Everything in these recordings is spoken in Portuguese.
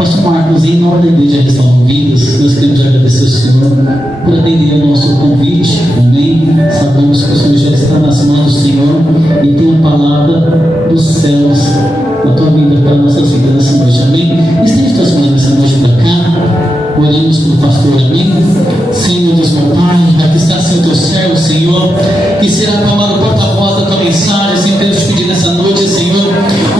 Pastor Marcos, em nome da Igreja Restaurando Vidas, nós queremos agradecer ao Senhor por atender ao nosso convite, amém? Sabemos que o Senhor já está nas mãos do Senhor e tem a palavra dos céus na tua vida para nossas vidas nessa noite, amém? Estende tuas mãos nessa noite para cá, oremos pelo pastor, amém? Senhor Deus, meu Pai, aqui está assim o teu servo, Senhor, que será tomado porta-voz da tua mensagem, Senhor, queremos te pedir nessa noite, Senhor,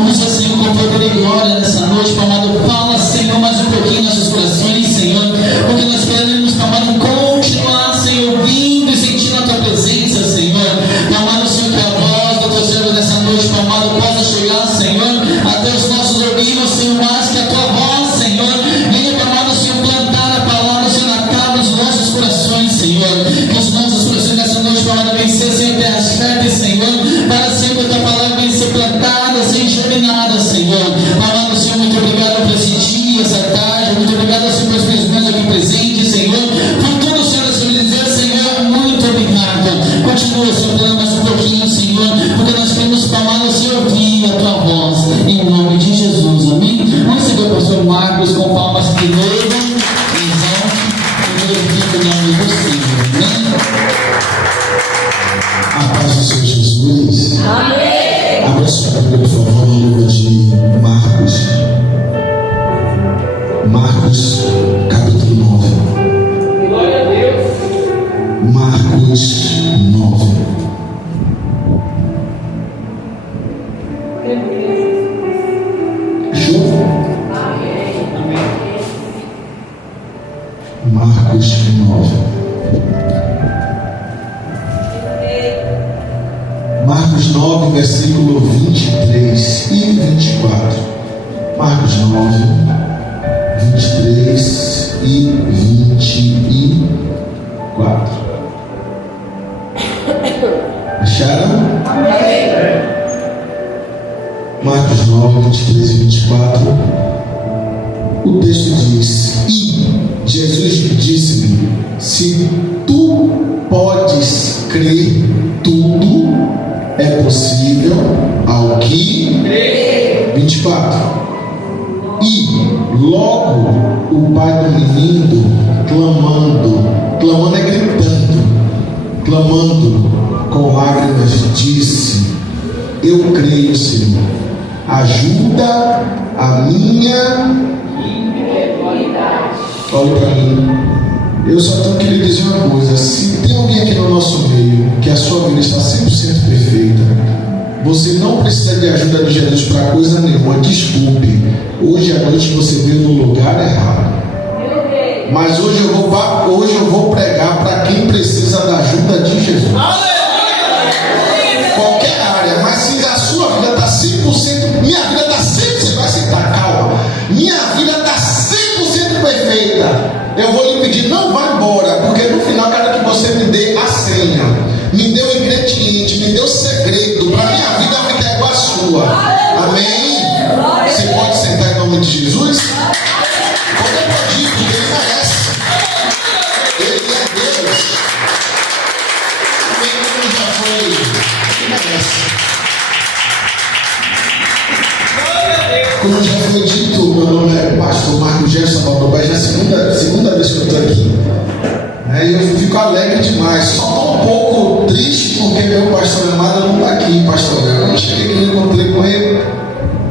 usa, Senhor, com poder e glória nessa noite, amado, fala, Senhor, mais um pouquinho nossos corações, Senhor, porque nós queremos, amado, continuar, Senhor, ouvindo e sentindo a tua presença, Senhor, amado, Senhor, que a voz do teu servo nessa noite, amado, possa chegar, Senhor, até os nossos ouvidos, Senhor, mais que a tua voz, Senhor, venha, amado, Senhor, plantar a palavra, Senhor, na cara dos nossos corações, Senhor, que os nossos corações nessa noite, amado, vencer, Senhor, terras férteis, Senhor, para sempre a tua palavra venha ser plantada, ser germinada, Senhor, amado, Senhor, muito obrigado por esse dia, essa tarde, muito obrigado, Senhor, pelos meus irmãos aqui presentes, Senhor, por tudo, Senhor, a Senhor dizer, Senhor, muito obrigado, continua, Senhor, falando mais um pouquinho, Senhor, porque nós queremos, amado, Senhor, ouvir a tua voz, em nome de Jesus, amém? Vamos receber o pastor Marcos com palmas de novo, exalto, e glorifica o nome do Senhor, amém? A paz do Senhor Jesus. Amém. Abra sua Bíblia, por favor, no livro de Marcos. Marcos, capítulo 9. Glória a Deus. Marcos 9. Show? Marcos 9. Marcos 9, versículo 23 e 24. Marcos 9, 23 e 24. Acharam? Amém. Marcos 9, 23 e 24. O texto diz: E Jesus disse-lhe: Se tu podes crer, tudo é possível ao que crê. 24. E logo o pai do menino, clamando é gritando, clamando com lágrimas, disse: Eu creio, Senhor, ajuda a minha incredulidade. Olha para mim. Eu só tenho que lhe dizer uma coisa: se tem alguém aqui no nosso meio que a sua vida está 100% perfeita, você não precisa de ajuda de Jesus para coisa nenhuma. Desculpe, hoje à noite você veio no lugar errado. Mas hoje eu vou pregar para quem precisa da ajuda de Jesus. Qualquer área, mas se a sua vida está 100%, minha vida está 100%, você vai sentar, calma. Minha vida está 100% perfeita. Eu vou lhe pedir, não vá embora, porque no final quero que você me dê a senha, me dê o ingrediente, me dê o segredo para minha vida ficar igual a sua. Amém? Você pode sentar em nome de Jesus? Pode aplaudir, porque ele merece. Ele é Deus. Amém? Como já foi, ele merece. Como já foi dito, meu nome é pastor Marcos Gerson Baldobai, já é a segunda vez que eu estou aqui. E eu fico alegre demais, só estou um pouco triste porque meu pastor amado não está aqui, pastor. Eu cheguei aqui, encontrei com ele,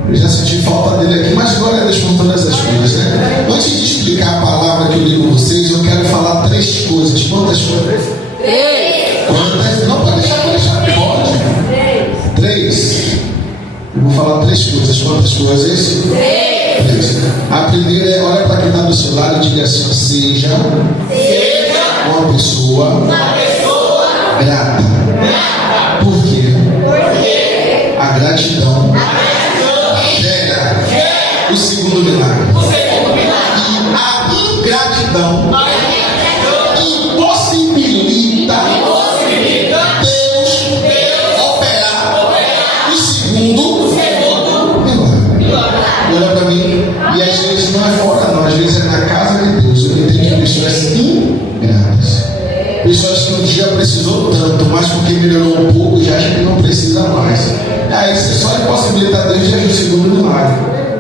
eu já senti falta dele aqui, mas glória a Deus por todas as coisas, né? Antes de explicar a palavra que eu li com vocês, eu quero falar 3 coisas. Quantas coisas? 3. Quantas? Não, pode deixar, pode. 3. Eu vou falar 3 coisas. Quantas coisas? 3. A primeira é: olha para quem está do seu lado e diga assim: seja uma pessoa grata. Por quê? Porque a gratidão gera o segundo milagre. E a ingratidão impossibilita Deus operar o segundo milagre. Olha para mim. E às vezes não é fora, não. Às vezes é na casa de Deus. Eu entendi pessoas ingratas. Pessoas que um dia precisou tanto, mas porque melhorou um pouco, já acha que não precisa mais. Aí você só impossibilita Deus de agir o segundo milagre.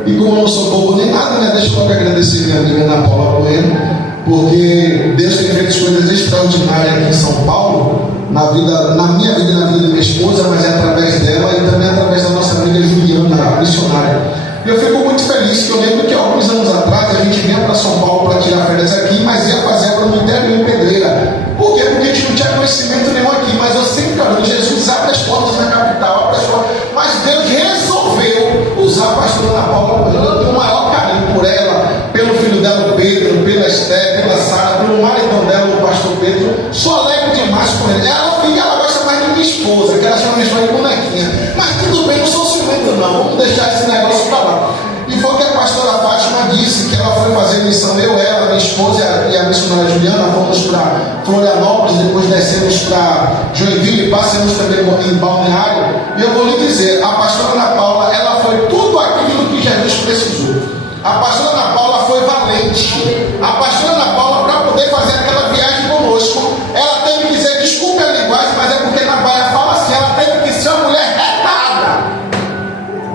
E como eu não sou bobo nem nada, né? Deixa eu logo agradecer minha amiga Ana Paula Bueno, porque Deus tem feito coisas extraordinárias aqui em São Paulo, na minha vida e na vida da minha esposa, mas é através dela e também através da nossa amiga Juliana, a missionária. E eu fico muito feliz, que eu lembro que alguns anos atrás a gente vinha para São Paulo para tirar férias aqui, mas ia fazer para no interior em Pedreira. Por quê? Porque a gente não tinha conhecimento nenhum aqui, mas eu sempre falando, Jesus abre as portas na capital, abre as portas, mas Deus resolveu usar a pastora Ana Paula. Eu tenho o maior carinho por ela, pelo filho dela, o Pedro, pela Esté, pela Sara, pelo maridão dela, o pastor Pedro. Sou alegre demais com ele. Ela gosta mais de minha esposa, que ela chama minha esposa de bonequinha. Mas tudo bem, não sou ciumento não, vamos deixar esse negócio para lá. E foi o que a pastora Fátima disse, que ela foi fazer missão, ela, minha esposa e a missionária Juliana, fomos para Florianópolis, depois descemos para Joinville, passamos também em Balneário. E eu vou lhe dizer, a pastora Ana Paula, ela foi tudo aquilo que Jesus precisou. A pastora Ana Paula foi valente. A pastora Ana Paula, para poder fazer aquela viagem conosco, ela teve que dizer, desculpe a linguagem, mas é porque na Bahia fala assim, ela teve que ser uma mulher retada.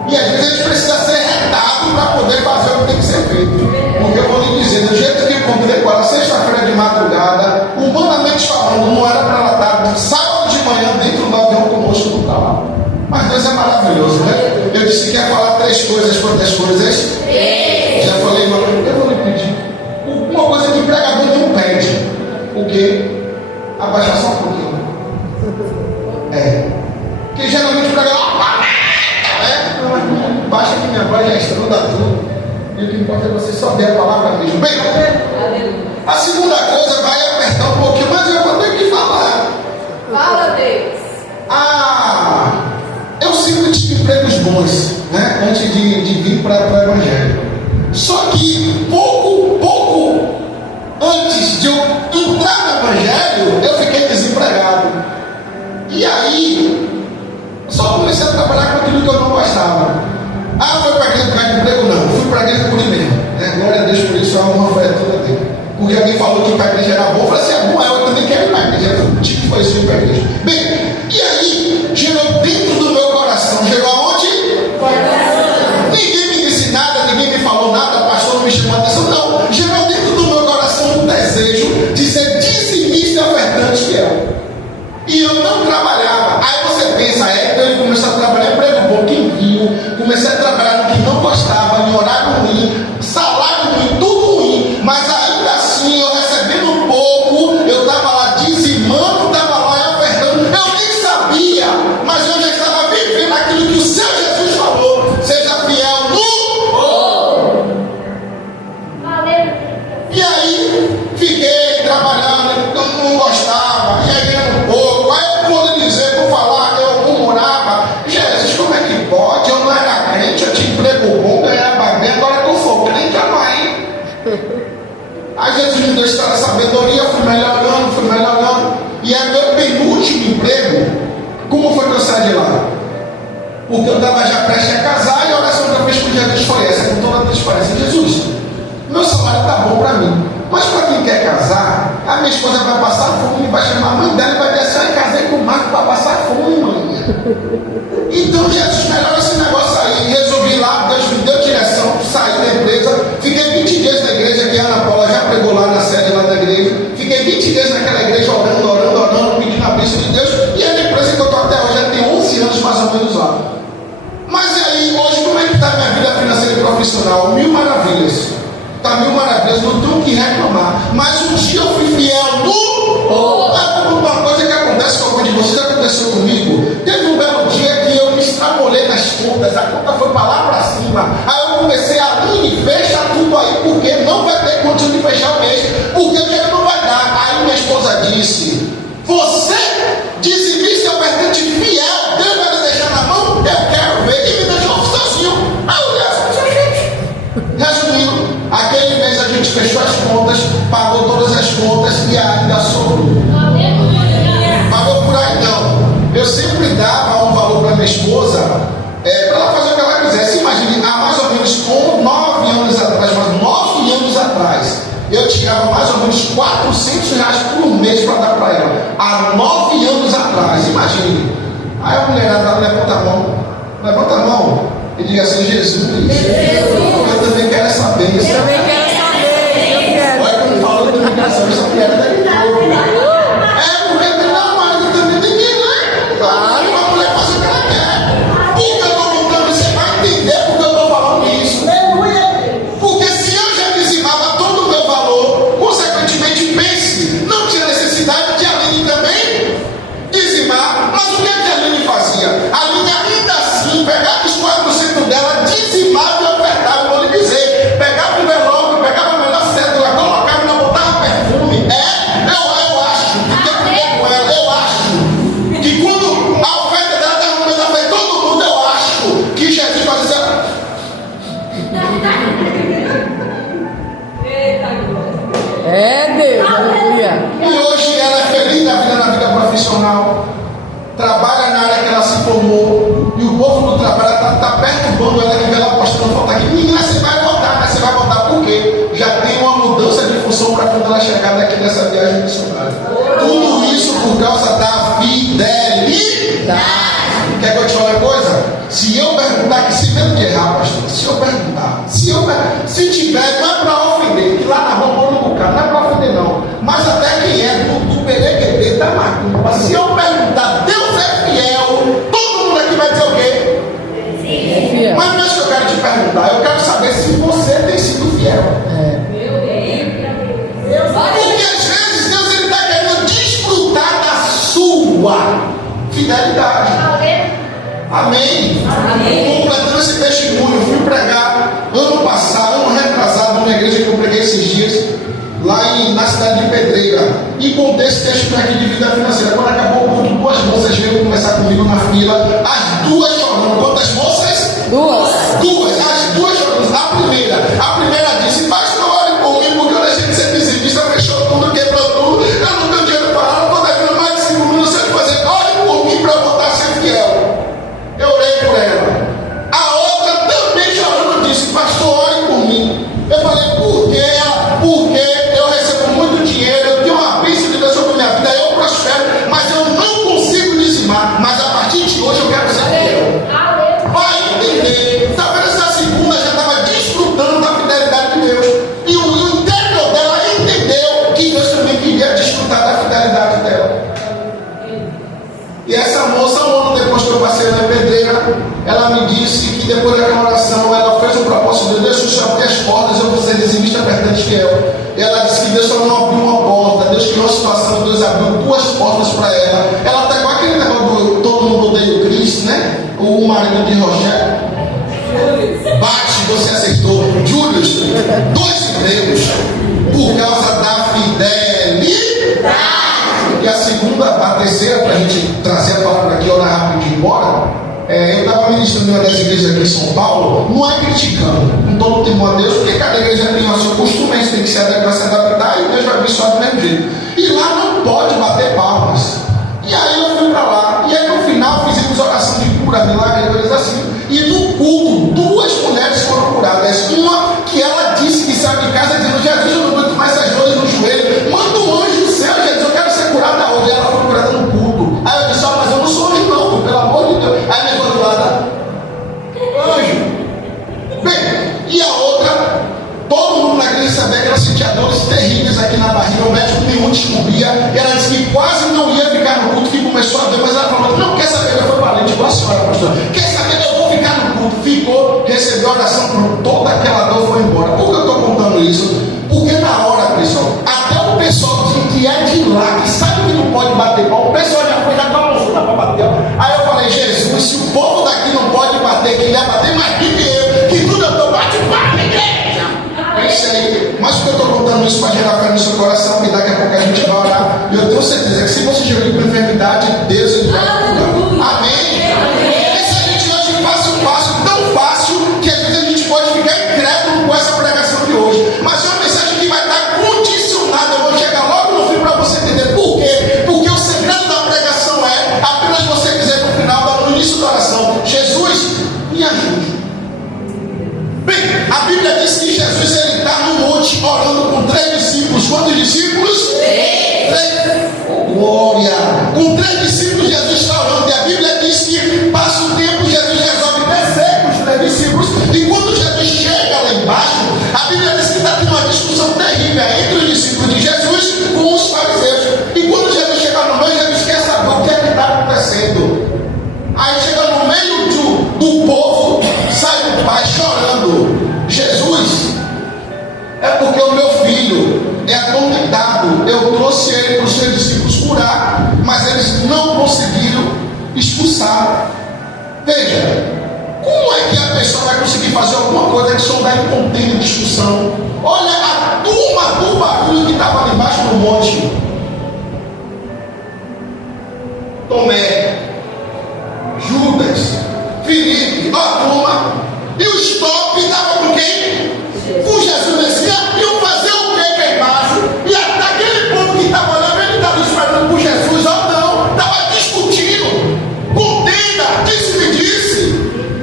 E às vezes a gente precisa ser retado para poder fazer o que tem que ser feito. Porque eu vou lhe dizer, do jeito que eu encontrei com ela, sexta-feira de madrugada, humanamente falando, não era para ela estar sábado de manhã dentro do avião conosco, não está lá. Mas Deus é maravilhoso, né? Eu disse que quer falar 3 coisas, quantas coisas? 3. Já falei, mas eu vou lhe pedir. Uma coisa que o pregador não pede. O quê? Abaixar só um pouquinho. Porque geralmente o pregador baixa que minha voz já estruda tudo. E o que importa é você só ver a palavra mesmo. Bem, a segunda coisa vai apertar um pouquinho, mas eu vou ter que falar. Fala, Deus. Eu sempre tive empregos bons, né? Antes de vir para o Evangelho. Só que pouco antes de eu entrar no Evangelho, eu fiquei desempregado. E aí, só comecei a trabalhar com aquilo que eu não gostava. Foi para a igreja por causa de emprego? Não, fui para a igreja por mesmo, né? Glória a Deus por isso, é uma fé toda dele. Porque alguém falou que para a igreja era bom, eu falei assim, é bom, eu também quero ir para a igreja. Eu tive que fazer isso para a igreja. Bem, e aí, gerou dentro do meu coração, gerou aonde? Ninguém me disse nada, ninguém me falou nada, o pastor não me chamou a atenção, não. Gerou dentro do meu coração um desejo de ser dizimista e ofertante fiel. E eu não trabalhava. Aí você pensa, então ele começou a trabalhar em emprego bom, quem viu? Comecei a trabalhar no que não gostava, em horário ruim, salário ruim, tudo ruim. Mas ainda assim, eu recebendo pouco, eu estava lá dizimando, estava lá ofertando. Eu nem sabia, mas eu já estava vivendo aquilo que o Senhor Jesus falou. Seja fiel no E aí, fiquei trabalhando, não gostava, e aí ganhando pouco. Aí eu vou lhe dizer, vou falar, eu murmurava, Jesus, como é que pode? Eu não era crente, eu tinha emprego bom, ganhava bem, agora que eu sou crente, eu não aí. Aí Jesus me deu essa sabedoria, fui melhorando. E é meu penúltimo emprego. Como foi que eu saí de lá? Porque eu estava já prestes a casar e a oração que eu fiz com Jesus foi essa, com toda a transparência. Jesus, meu salário está bom para mim, mas para quem quer casar, a minha esposa vai passar fome, vai chamar a mãe dela e vai dizer assim, eu casei com o Marco para passar fome, mãe. Então Jesus, melhora esse negócio aí. Resolvi lá, Deus me deu direção, saí da empresa, fiquei 20 dias na igreja, que a Ana Paula já pregou lá na sede lá da igreja, fiquei 20 dias naquela igreja orando, pedindo a bênção de Deus, e a empresa que eu estou até hoje já tem 11 anos mais ou menos lá. Mas e aí, hoje como é que está a minha vida financeira e profissional? 1000 maravilhas. Está 1000 maravilhas, não tenho o que reclamar. Mas um dia eu fui fiel no uma coisa que acontece com algum de vocês, aconteceu comigo. Teve um belo dia que eu me extrapolei nas contas, a conta foi para lá para cima. Aí eu comecei a fecha tudo aí, porque não vai ter condição de fechar o mês, porque o dinheiro não vai dar. Aí minha esposa disse, você dizimista e ofertante fiel, Deus vai me deixar na mão? Eu quero ver. E me deixou sozinho. Aí eu disse, gente, resumindo, aquele mês a gente fechou as contas, pagou todas as contas e ainda sobrou. Pagou por aí não. Eu sempre dava um valor para minha esposa, para ela fazer o que ela quisesse. Imagine, há mais ou menos 9 anos atrás, eu tirava mais ou menos R$400 por mês para dar para ela. Há 9 anos atrás, imagine. Aí a mulherada levanta a mão. E diga assim: Jesus, eu também quero essa bênção. Eu também quero saber, eu quero. Olha quando fala de comunicação, eu só quero daqui de novo. Porque não, mas eu também tem que ir, né? Claro, uma mulher faz o que ela quer. Por que eu estou contando isso? Você vai entender porque eu estou falando isso. Porque se eu já dizimava todo o meu valor, consequentemente, pense, não tinha necessidade de Aline também dizimar. Mas o que a Aline fazia? A Aline ainda assim pegava os 4% dela, dizimava e ofertava. Vou lhe dizer, pegava o envelope, pegava a melhor cédula, colocava e não botava perfume. Eu acho, fiquei com ela, eu acho que quando a oferta dela estava no meio da fé, todo mundo, eu acho que Jesus fazia assim. É Deus, aleluia. E hoje ela é feliz na vida profissional, trabalha na área que ela se formou, e o povo do trabalho está perturbando ela, que vê ela postando foto aqui. Menina, você vai voltar, mas você vai voltar por quê? Já tem uma mudança de função para quando ela chegar daqui nessa viagem missionária. Tudo isso por causa da fidelidade. Quer que eu te fale uma coisa? Se eu perguntar aqui, se medo de errar, pastor, se tiver, não é para ofender, que lá na rua eu não bocado, não é para ofender não, mas até quem é do perequetê da macumba, se eu perguntar, Deus é fiel, todo mundo aqui vai dizer o quê? Fiel. Mas não é isso que eu quero te perguntar, eu quero saber se você tem sido fiel. Porque às vezes Deus está querendo desfrutar da sua fidelidade. Amém. Completando esse testemunho, eu fui pregar ano passado, ano retrasado, numa igreja que eu preguei esses dias, lá na cidade de Pedreira. E contei esse testemunho aqui de vida financeira. Quando acabou o culto, 2 moças veio conversar comigo na fila, as 2 chorando. Quantas moças? 2. As 2 chorando. A primeira disse: pastor, olhe por mim, porque eu deixei de ser dizimista, fechou tudo, quebrou tudo, eu não tenho dinheiro para ela, não estou devendo mais de 5 minutos, você fazer, olhe por mim para eu voltar a ser fiel. Eu orei por ela. A outra também chorando disse: pastor, ore por mim. Eu falei: por quê? Porque eu recebo muito dinheiro, eu tenho uma bênção de Deus sobre a minha vida, eu prospero, mas eu não consigo dizimar. Mas a partir de hoje eu quero ser fiel. Vai entender. Talvez essa segunda já estava desfrutando da fidelidade de Deus. E o interior dela entendeu que Deus também queria desfrutar da fidelidade dela. E essa moça, um ano depois que eu passei na Pedreira, ela me disse que depois daquela oração, ela fez um propósito de Deus, eu abri as portas, eu vou ser dizimista, pertence fiel. E ela disse que Deus só não abriu uma porta, Deus criou uma situação, Deus abriu 2 portas para ela. Ela está com aquele negócio do todo mundo odeia o Cristo, né? O marido de Rogério. Bate, você aceitou. Július, 2 empregos por causa da fidelidade. E a terceira, para a gente trazer a palavra aqui, orar rápido e ir embora. Eu estava ministrando em uma das igrejas aqui em São Paulo, não é criticando, com todo o temor a Deus, porque cada igreja tem o seu costume, tem que se adaptar e Deus vai abençoar do mesmo jeito. E lá não pode bater palmas. E aí eu fui para lá, e aí no final fizemos oração de cura, milagre, coisas assim. E no culto, 2 mulheres foram curadas. Uma que ela disse que saiu de casa dizendo: Jesus, eu não aguento mais as dores no joelho, manda um anjo do céu, Jesus, eu quero ser curada hoje. Ela foi curada no culto. Aí eu disse: mas eu não sou anjo não, pelo amor de Deus. Aí me levou do lado: anjo. Bem, e a outra, todo mundo na igreja sabia que ela sentia dores terríveis aqui na barriga, o médico nenhum descobria. E ela disse que quase não ia ficar no culto, que começou a ver, mas ela falou: não, quer saber? Eu fui valente, igual a senhora, pastor. Quer saber? Eu vou ficar no culto. Ficou, recebeu a oração, toda aquela dor foi embora. Por que eu estou contando isso? Porque na hora, pessoal, até o pessoal que é de lá, que sabe que não pode bater palma, o pessoal já foi com a mãozona para bater. Aí eu falei: Jesus, se o povo daqui não pode bater, quem vai bater mais que eu, que tudo eu estou batendo palma, igreja. É isso aí. Mas porque eu estou contando isso para gerar fé no seu coração, e daqui a pouco a gente vai orar. E eu tenho certeza que se você chegou com enfermidade, Deus ele vai cuidar. Amém? Esse a gente hoje faz um passo tão fácil que às vezes a gente pode ficar incrédulo com briga entre os discípulos de Jesus com os fariseus. E quando Jesus chega no meio, Jesus quer saber o que é que está acontecendo. Aí chega no meio do povo, sai o pai chorando. Jesus, é porque o meu filho é atormentado. Eu trouxe ele para os seus discípulos curar, mas eles não conseguiram expulsar. Veja, como é que a pessoa vai conseguir fazer alguma coisa que só dá em contenda de discussão? Olha a turma do barulho que estava ali embaixo do monte. Tomé, Judas, Filipe, a turma. E os top estavam com quem? Com Jesus Messias. Iam fazer o que aí embaixo? E aquele povo que estava olhando, ele estava esperando por Jesus ou não? Estava discutindo. Contenda, disse-me-disse.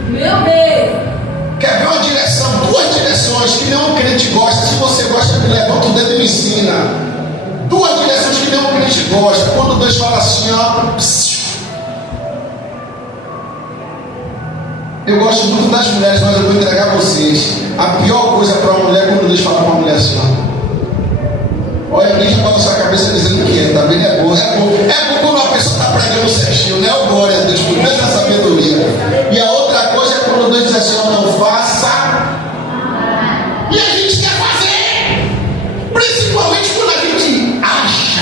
Meu Deus. Quer ver uma direção? Duas direções que nenhum crente gosta. Se você gosta, me levanta o dedo e me ensina. Duas direções que nenhum crente gosta. Quando Deus fala assim, ó. Eu gosto muito das mulheres, mas eu vou entregar a vocês. A pior coisa para uma mulher é quando Deus fala para uma mulher assim, ó. Olha, ninguém já balançou a cabeça dizendo que é, tá bem? É bom. É bom quando uma pessoa está pregando certinho, né? Oh, glória a Deus, por essa sabedoria. E a outra coisa é quando Deus diz assim, ó, não faça. E a gente quer fazer. Principalmente quando a gente acha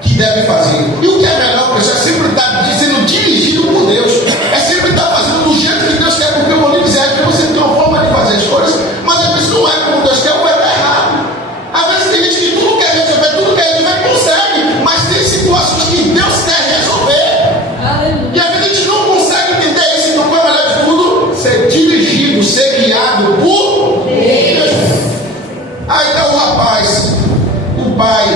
que deve fazer. E o que é melhor, pessoal, é sempre estar sendo dirigido por Deus. É sempre estar fazendo do jeito que Deus quer, porque eu vou lhe dizer que você tem uma forma de fazer as coisas, mas às vezes não é como Deus quer, ou vai dar errado. Às vezes tem gente que tudo quer resolver, consegue, mas tem situações que Deus quer resolver. E às vezes a gente não consegue entender isso, então qual é o melhor de tudo? Ser dirigido, ser guiado por Deus. Aí está o rapaz, o pai,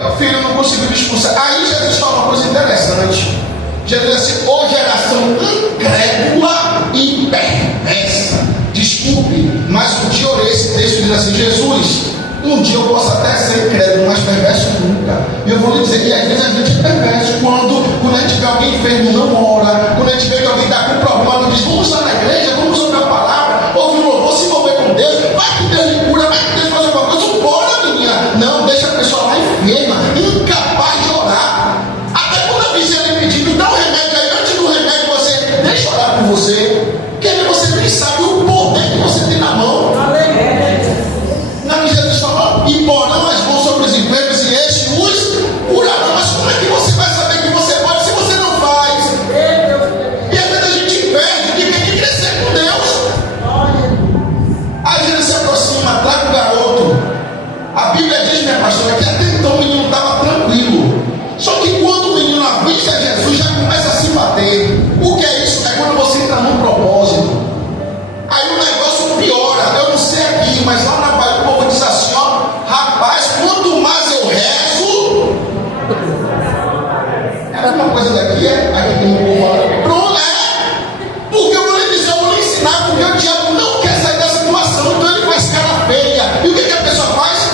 o filho não conseguiu expulsar. Aí Jesus fala uma coisa interessante. Jesus diz assim, ô geração incrédula e perversa. Desculpe, mas um dia eu orei esse texto e diz assim, Jesus, um dia eu posso até ser incrédulo, mas perverso nunca. E eu vou lhe dizer que às vezes a gente é perverso quando a gente vê alguém enfermo, não ora. Quando a gente vê que alguém está com problema, não diz, vamos lá na igreja, vamos ouvir a palavra, ouvir um louvor, se envolver com Deus, vai que Deus lhe cura, vai que Deus faz alguma coisa, bora menina. Não, deixa a pessoa lá enferma, incapaz de orar. Até quando a vizinha lhe pedir, me dá um remédio aí, antes do remédio você deixa orar por você, porque você nem sabe o poder que você tem na mão. Na que Jesus falou, imporão as mãos sobre os enfermos e estes os curarão. Mas como é que você vai saber que você pode se você não faz? E às vezes a gente perde que tem que crescer com Deus. Aí Jesus se aproxima, traga o garoto. A Bíblia diz, minha pastora, que até então o menino estava tranquilo. Só que quando o menino avista Jesus, já começa a se bater. O que é isso? É quando você entra num propósito. Aí o negócio piora. Eu não sei aqui, mas lá na Bahia o povo diz assim, ó, rapaz, quanto mais eu rezo, é uma coisa daqui, é aqui tem um povo falando, pronto, porque eu vou lhe dizer, eu vou lhe ensinar, porque o diabo não quer sair da situação, então ele faz cara feia. E o que a pessoa faz?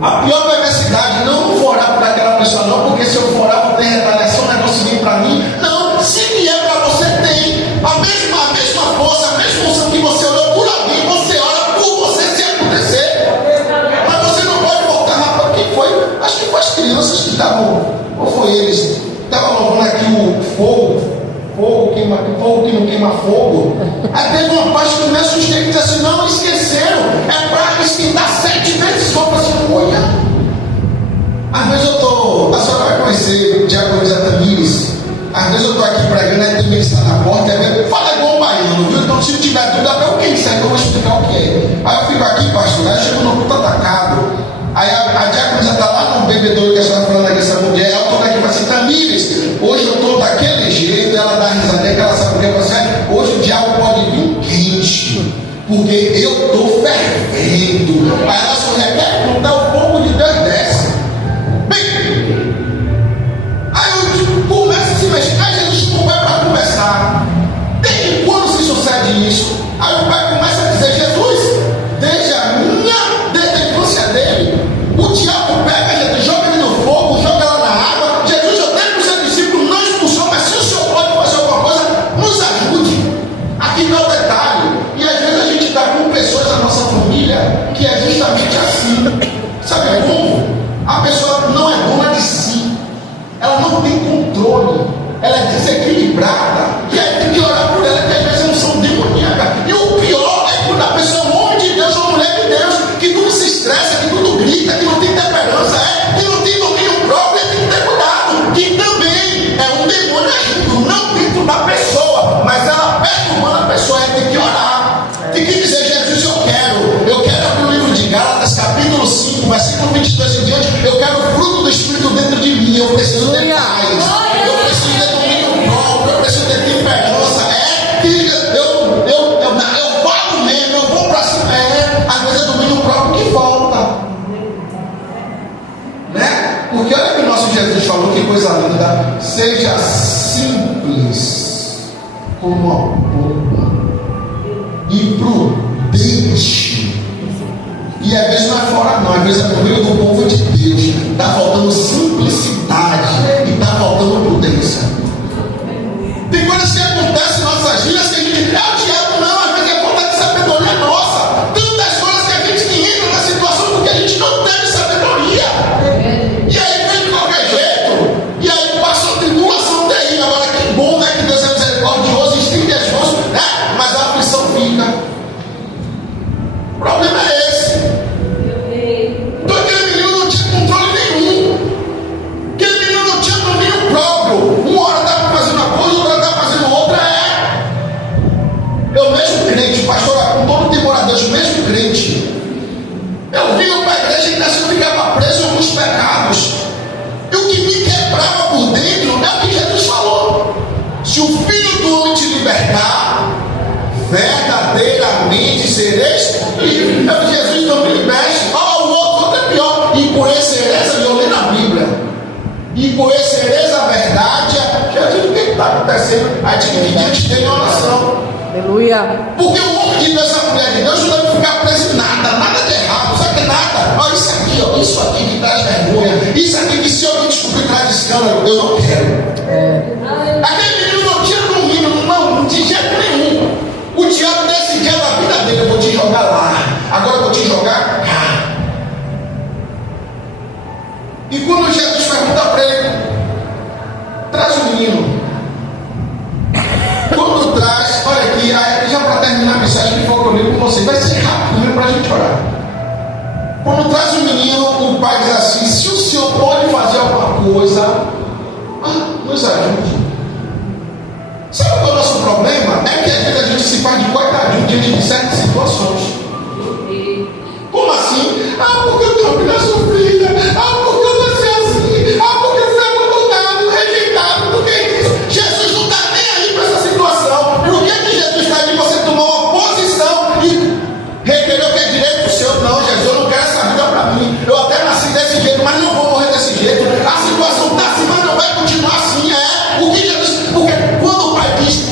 A pior perversidade, não vou orar por aquela pessoa não, porque se eu for orar vou ter retaliação, o negócio vem para mim. Não, se vier para você, tem a mesma força, a mesma unção que você orou por alguém, você ora por você se acontecer. Mas você não pode voltar, rapaz, quem foi? Acho que foi as crianças que estavam, ou foi eles, estavam louvando aqui o fogo que não queima fogo. Aí teve uma parte que eu me assustei, que disse assim, não, esqueceram, é para esquentar 7 vezes só para se olhar. Às vezes eu estou, a senhora vai conhecer o Diaconisa Tamires, às vezes eu estou aqui pregando, aí tem que estar na porta, fala igual um baiano, viu? Então se tiver dúvida, até o que isso aí, eu vou explicar o que é. Aí eu fico aqui, pastor, aí eu chego no culto atacado, aí a Diaconisa está lá no bebedouro que a senhora falando aqui, essa mulher, ela toda aqui e fala assim, Tamires, hoje eu estou daquele jeito, ela dá risadinha, que ela sabe o que você é, hoje o diabo pode vir quente, porque eu estou fervendo. Aí ela só requer contar o fogo de Deus desce. Bem, aí eu começo a se mexer, aí Jesus chamou o pai para conversar. Desde quando se sucede isso? Aí o pai começa a dizer, Jesus, desde a infância dele, o diabo pega Jesus, joga ele no fogo, joga ela na água. Jesus, eu tenho que o seu discípulo não expulsou, mas se o senhor pode fazer alguma coisa, nos ajude. Aqui não é o detalhe. E às vezes a gente está com pessoas da nossa família preciso ter paz, eu preciso ter domínio próprio, eu preciso ter temperança. Eu falo mesmo, eu vou pra cima. Às vezes é domínio próprio que falta, né? Porque olha que o nosso Jesus falou, que coisa linda: seja simples como a pomba e prudente. E às vezes não é fora não, às vezes é no meio do povo de Deus. Está faltando simplicidade e está faltando prudência. Tem coisas que acontecem em nossas vidas que a gente, o diabo não, às vezes é falta de sabedoria nossa. Tantas coisas que a gente entra na situação porque a gente não teve sabedoria. E aí vem de qualquer jeito. E aí passa uma tribulação terrível. Agora que bom, né, que Deus é misericordioso e estende as mãos, né? Mas a aflição fica. O problema é esse. Então aquele menino não tinha controle nenhum. Aquele menino não tinha domínio próprio. Uma hora estava fazendo uma coisa, outra hora estava fazendo outra. Eu mesmo crente, pastor, com todo temor a Deus, mesmo crente, eu vim para a igreja e ainda assim eu ficava preso em alguns pecados. E o que me quebrava por dentro é o que Jesus falou: se o Filho do Homem te libertar, verdadeiramente sereis livres. Jesus não me mexe. O outro é pior. E conhecereis, eu li na Bíblia, e conhecereis a verdade. Jesus, o que está acontecendo? Aí tinha que diante dele oração. Aleluia. Porque o homem de Deus, essa mulher de Deus, não deve ficar preso em nada de errado, sabe que nada? Olha isso aqui, isso aqui que traz vergonha, isso aqui que se alguém descobrir traz escândalo, eu não quero. Aquele menino não tinha domínio, não, de jeito nenhum. O diabo decidiu na vida dele: eu vou te jogar lá, agora eu vou te jogar cá. E quando Jesus pergunta para ele: traz o menino. Quando traz, olha aqui, já para terminar a mensagem que foi comigo com você, vai ser rápido mesmo para a gente orar. Quando traz o menino, o pai diz assim: se o senhor pode fazer alguma coisa, nos ajude. Sabe qual é o nosso problema? É que às vezes a gente se faz de coitadinho diante de certas situações. Como assim? Porque eu tenho uma vida sofrida. Porque eu nasci assim. Porque eu fui abandonado, rejeitado. Porque isso. Jesus não está nem aí para essa situação. Por que Jesus está aí? Você tomar uma posição e requerer o que é direito seu? Não, Jesus, eu não quero essa vida para mim. Eu até nasci desse jeito, mas não vou morrer desse jeito. A situação está assim, mas não vai continuar assim. O que Jesus. Porque quando o pai diz: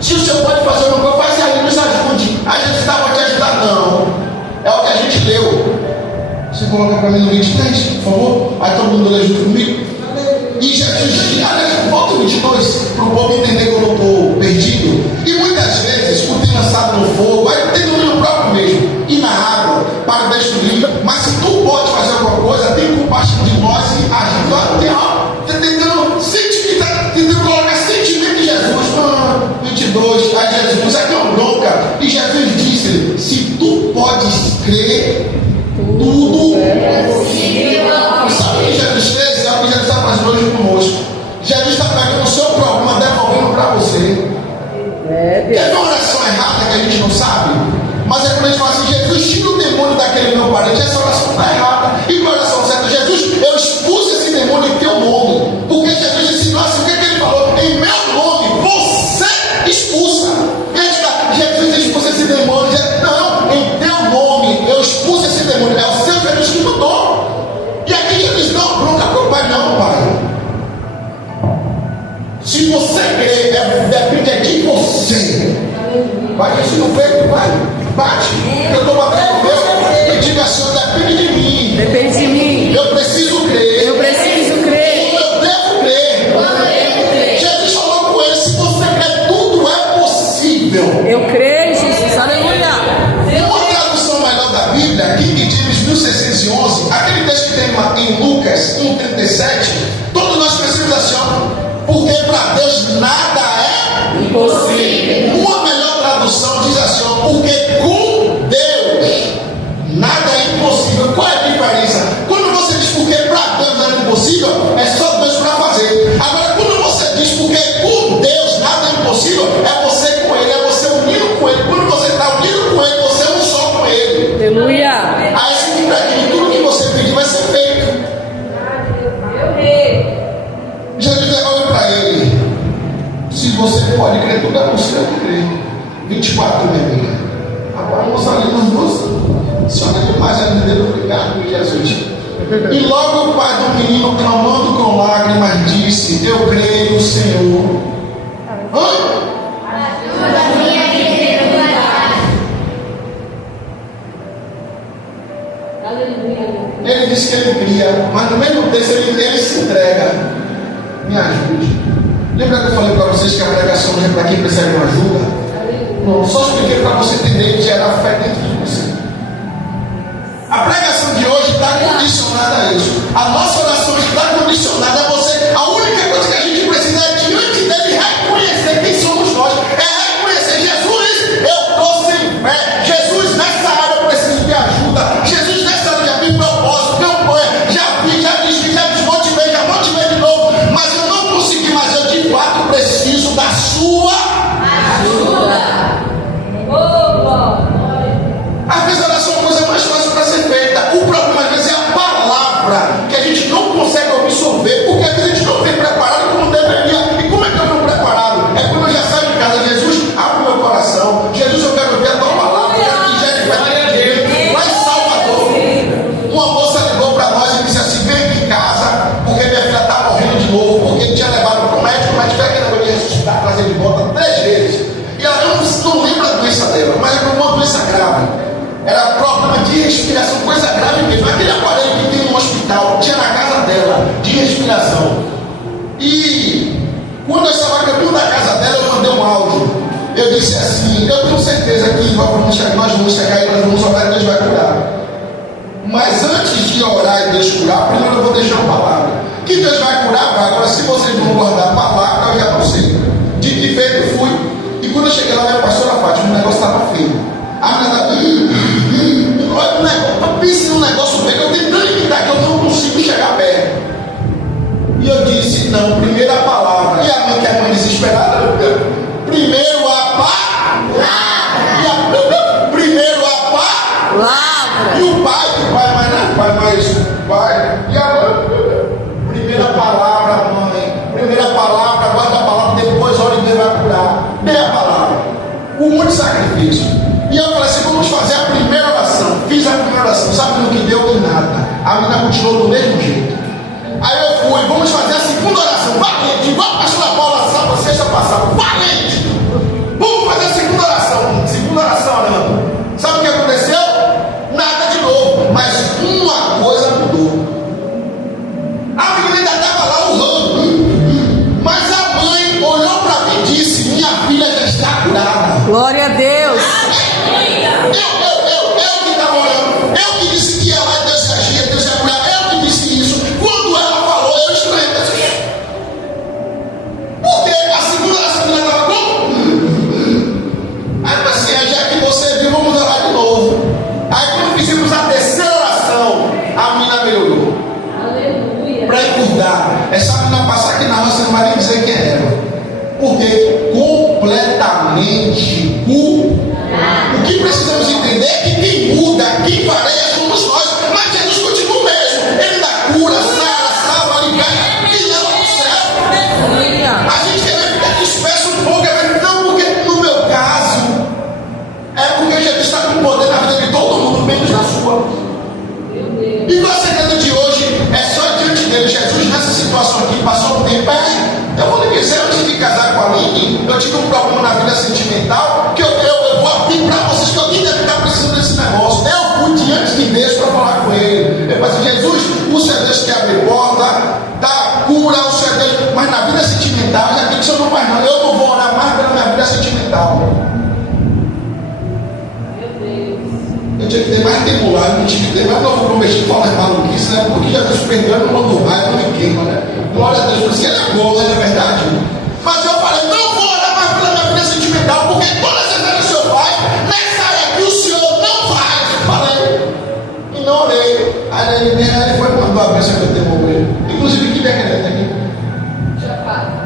se o senhor pode fazer uma coisa, faz aí, nos ajude. A gente estava te ajudar, não. É o que a gente leu. Você coloca para mim no 23, por favor. Aí todo mundo lê junto comigo. E Jesus diz: volta no 22, para o povo entender como eu estou perdido. E muitas vezes o tem lançado no fogo, aí tem domínio próprio mesmo, e na água, para destruir. Mas se tu pode fazer alguma coisa, tem compaixão de nós e ajuda. Está tentando colocar sentimento de Jesus. 22, aí Jesus, aqui é uma bronca. E Jesus disse: se tu podes crer, tudo é possível. Sabe o que Jesus fez? É o que Jesus está fazendo hoje conosco. Jesus está pegando o seu problema, devolvendo para você. Teve uma oração errada que a gente não sabe, mas é quando a gente fala assim: Jesus, tira o demônio daquele meu parente. Essa oração está errada. E qual a oração certa? Jesus, eu expulso esse demônio em teu nome. Porque Jesus disse: nossa, o que ele falou? Em meu nome, você expulsa. Jesus expulsa esse demônio. Não, em teu nome eu expulso esse demônio. É o seu Jesus que mudou. E aqui Jesus: não, bronca para o pai, não, pai. Se você crer, depende de você. Vai isso no peito, vai. Bate. Eu estou batendo o meu. E diga: Senhor, depende de mim. Depende de mim. Eu preciso crer. Eu preciso crer. Eu devo crer. Jesus falou com ele: se você crer, tudo é possível. Eu creio, Jesus. Aleluia. Uma tradução melhor da Bíblia, King James 1611, aquele texto que tem em Lucas 1,37, todos nós precisamos assim, porque para Deus nada é impossível. Uma melhor tradução diz assim: porque com Deus nada é impossível. Qual é a diferença? Quando você diz porque para Deus nada é impossível, é só Deus para fazer. Agora, quando você diz porque com Deus nada é impossível, é você com Ele, é você unido com Ele. Quando você está unido com Ele, você é um só com Ele. Aleluia. Aí significa que tudo que você pedir vai ser feito. E logo o pai do menino, clamando com lágrimas, disse: eu creio, Senhor. Ele disse que ele cria, mas no mesmo texto ele se entrega. Me ajude. Lembra que eu falei para vocês que a pregação não é para quem precisa de uma ajuda? Não, só expliquei para você entender e gerar fé dentro de você. A pregação de hoje está condicionada a isso. A nossa oração está condicionada a você. A única coisa que a gente precisa é diante dele reconhecer quem somos nós. É reconhecer: Jesus, eu estou sem fé. Jesus, nessa área eu preciso de ajuda. Jesus, nessa área eu já vi propósito, já vi, já desvi, já desmotivei, já motivei de novo. Mas eu não consegui, mas eu de fato preciso da sua ajuda. Às vezes a oração é uma coisa mais fácil para ser feita. O problema às vezes é a palavra que a gente não consegue absorver, porque às vezes a gente não vem preparado como deveria. E como é que eu não preparado? É quando eu já saio de casa: Jesus, abre o meu coração. Jesus, eu quero ver a tua palavra. Eu quero que gere fé dentro. Lá em Salvador, uma moça ligou para nós e disse assim: vem aqui em casa, porque minha filha está morrendo de novo, porque tinha levado para o médico, mas tiver que não ia ressuscitar, trazer de volta 3 vezes. E ela não lembra a doença dela, mas era uma doença grave. Era problema de respiração, coisa grave mesmo. Aquele aparelho que tem no hospital, tinha na casa dela, de respiração. E quando eu estava caminho da casa dela, eu mandei um áudio. Eu disse assim: eu tenho certeza que nós vamos chegar e nós vamos orar e Deus vai curar. Mas antes de orar e Deus curar, primeiro eu vou deixar uma palavra. Que Deus vai curar, vai. Agora, se vocês vão guardar a palavra, eu já não sei. De que feito fui. E quando eu cheguei lá, minha pastora Fátima, o negócio estava feio. A menina estava pensando um negócio bem, eu tentando imitar, que eu não consigo chegar perto. E eu disse: não, primeiro a palavra. E a mãe, que é mãe desesperada, primeiro a palavra. Primeiro a palavra. E o pai e a mãe, primeira palavra, mãe. Primeira palavra, guarda a palavra, depois ora e Deus vai curar. Dê a palavra. Com muito sacrifício. E eu falei assim: vamos fazer a primeira oração. Fiz a primeira oração, sabe no que deu? Nada. A menina continuou do mesmo jeito. Aí eu fui: vamos fazer a segunda oração, valente, igual a pastora Paula sábado, sexta passada, valente. Vamos fazer a segunda oração. Segunda oração, Arnaldo. Sabe o que aconteceu? Nada de novo, mas uma coisa mudou. A menina ainda estava lá urrando, mas a mãe olhou para mim e disse: minha filha já está curada. Glória a Deus. Eu que estava orando, eu que disse que ela é Deus se agia, Deus ia curar, eu que disse isso. Quando ela falou, eu estranhei. Porque a segunda oração estava como? Aí assim: já que você viu, vamos orar de novo. Aí quando fizemos a terceira oração, a menina melhorou. Aleluia. Para encurtar, essa menina passar aqui na rua, você não vai nem dizer quem é ela. Porque completamente curada. O que precisamos entender é que quem muda, quem varia somos nós. Mas Jesus continua o mesmo. Ele dá cura, sara, salva, libera e leva para o céu. A gente quer ficar disperso um pouco. Não, porque no meu caso é porque Jesus está com poder na vida de todo mundo, menos na sua. E você dentro de hoje é só diante dele. Jesus, nessa situação aqui, passou um tempo. Eu vou lhe dizer: antes de casar com a Aline, eu tive um problema na vida sentimental, que eu vou abrir para vocês que alguém deve estar precisando desse negócio. Eu fui diante de Deus para falar com ele. Eu falei assim: Jesus, o Senhor é Deus que abre porta, dá cura, o Senhor é Deus. Mas na vida sentimental, já digo que o Senhor não faz não. Eu não vou orar mais pela minha vida sentimental. Eu tinha que ter mais tempo lá, não tinha que ter mais novo prometido para falar maluquice, né? Porque já Deus perdendo, quando vai, não me queima, né? Glória a Deus, porque ele é bom, né? É verdade. Mas eu falei: não vou orar mais pela minha vida sentimental, porque todas as vezes o Senhor faz, nessa área aqui o Senhor não faz. Falei, e não orei. Aí ele foi mandar a bênção que eu tenho ele. Inclusive, que dia que ele tem aqui?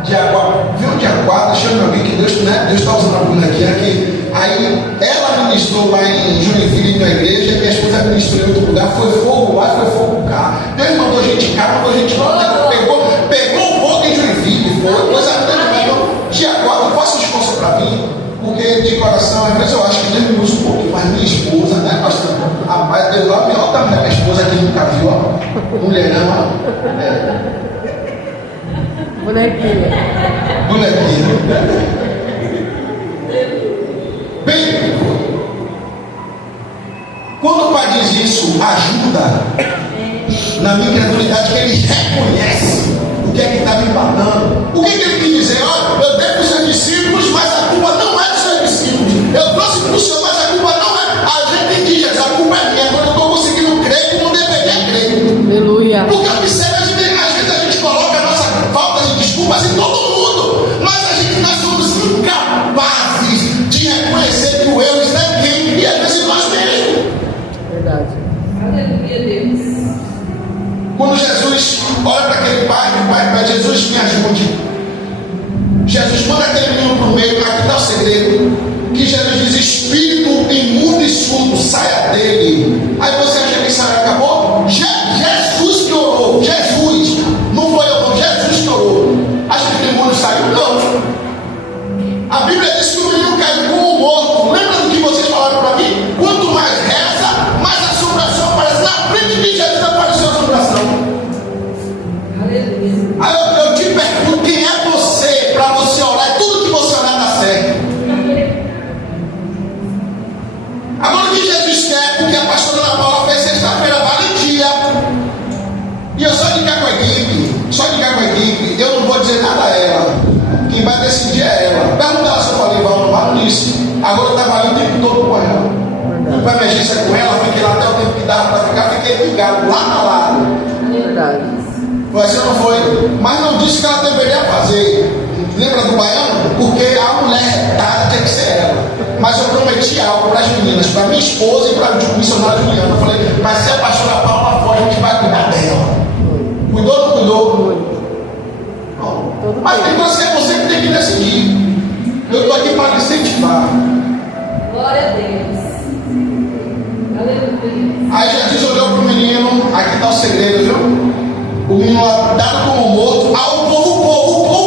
Dia 4. Viu dia 4? Chama alguém que Deus, né? Deus está usando a bonequinha aqui. Aí ela ministrou lá em Joinville, na igreja, e minha esposa ministrou em outro lugar. Foi fogo lá, foi fogo cá. Deus mandou gente cá, mandou gente lá. Pegou o fogo em Joinville. Foi coisa grande. Então, dia 4, faça um esforço para mim, porque de coração, às vezes eu acho que Deus me usa um pouquinho, mas minha esposa, né, pastor? Rapaz, Deus lá me que a minha esposa aqui nunca viu, ó. Mulherão, ó. Bonequinho. Bonequinho. Bem, quando o pai diz isso, ajuda na minha incredulidade, que ele reconhece o que é que está me matando. O que ele quis dizer? Olha, eu dei para os seus discípulos, mas a culpa não é dos seus discípulos. Eu trouxe para o Senhor, mas a culpa não é. A gente diz, Jesus, a culpa é minha. Agora eu estou conseguindo crer como deveria crer. Aleluia. Porque observa, às vezes a gente coloca a nossa falta de desculpas em todo mundo, mas nós somos incapazes de reconhecer que o erro está em quem? E às vezes em nós mesmos. Verdade. Aleluia, Deus. Quando Jesus olha para aquele pai, o pai pede, Jesus, me ajude. Jesus manda aquele menino para o meio, aqui está o segredo. Que Jesus diz, espírito imundo e surdo, saia dele. Aí você acha que isso acabou? Jesus que orou, Jesus, não foi eu não, Jesus que orou. Acha que o demônio saiu? Não. A Bíblia diz que o menino caiu como morto. Lembra do que vocês falaram para mim? Quanto mais reza, mais assombração aparece. Na frente de Jesus apareceu a assombração. Aleluia. Aí eu te pergunto, quem é você para você orar? E tudo que você orar dá certo. Agora o que Jesus quer, o que a pastora Ana Paula fez sexta-feira, valentia. E eu só ligar com a equipe, eu não vou dizer nada a ela. Quem vai decidir é ela. Pergunta ela se eu falei, não vale nisso. Agora eu estava ali o tempo todo com ela. Fui para a emergência com ela, fiquei lá até o tempo que dava para ficar, fiquei ligado lá na lado. Verdade. Foi assim ou não foi? Mas não disse que ela deveria fazer. Lembra do baiano? Porque a mulher retada tinha que ser ela. Mas eu prometi algo para as meninas, para minha esposa e para a missionária Juliana. Eu falei, mas se a pastora Paula for, a gente vai cuidar dela. Cuidou ou não cuidou? Não. Mas tem coisa que é você que tem que decidir. Eu estou aqui para incentivar. Glória a Deus. Aleluia. Aí Jesus olhou para o menino, aqui está o segredo, viu? O menino dado como morto. O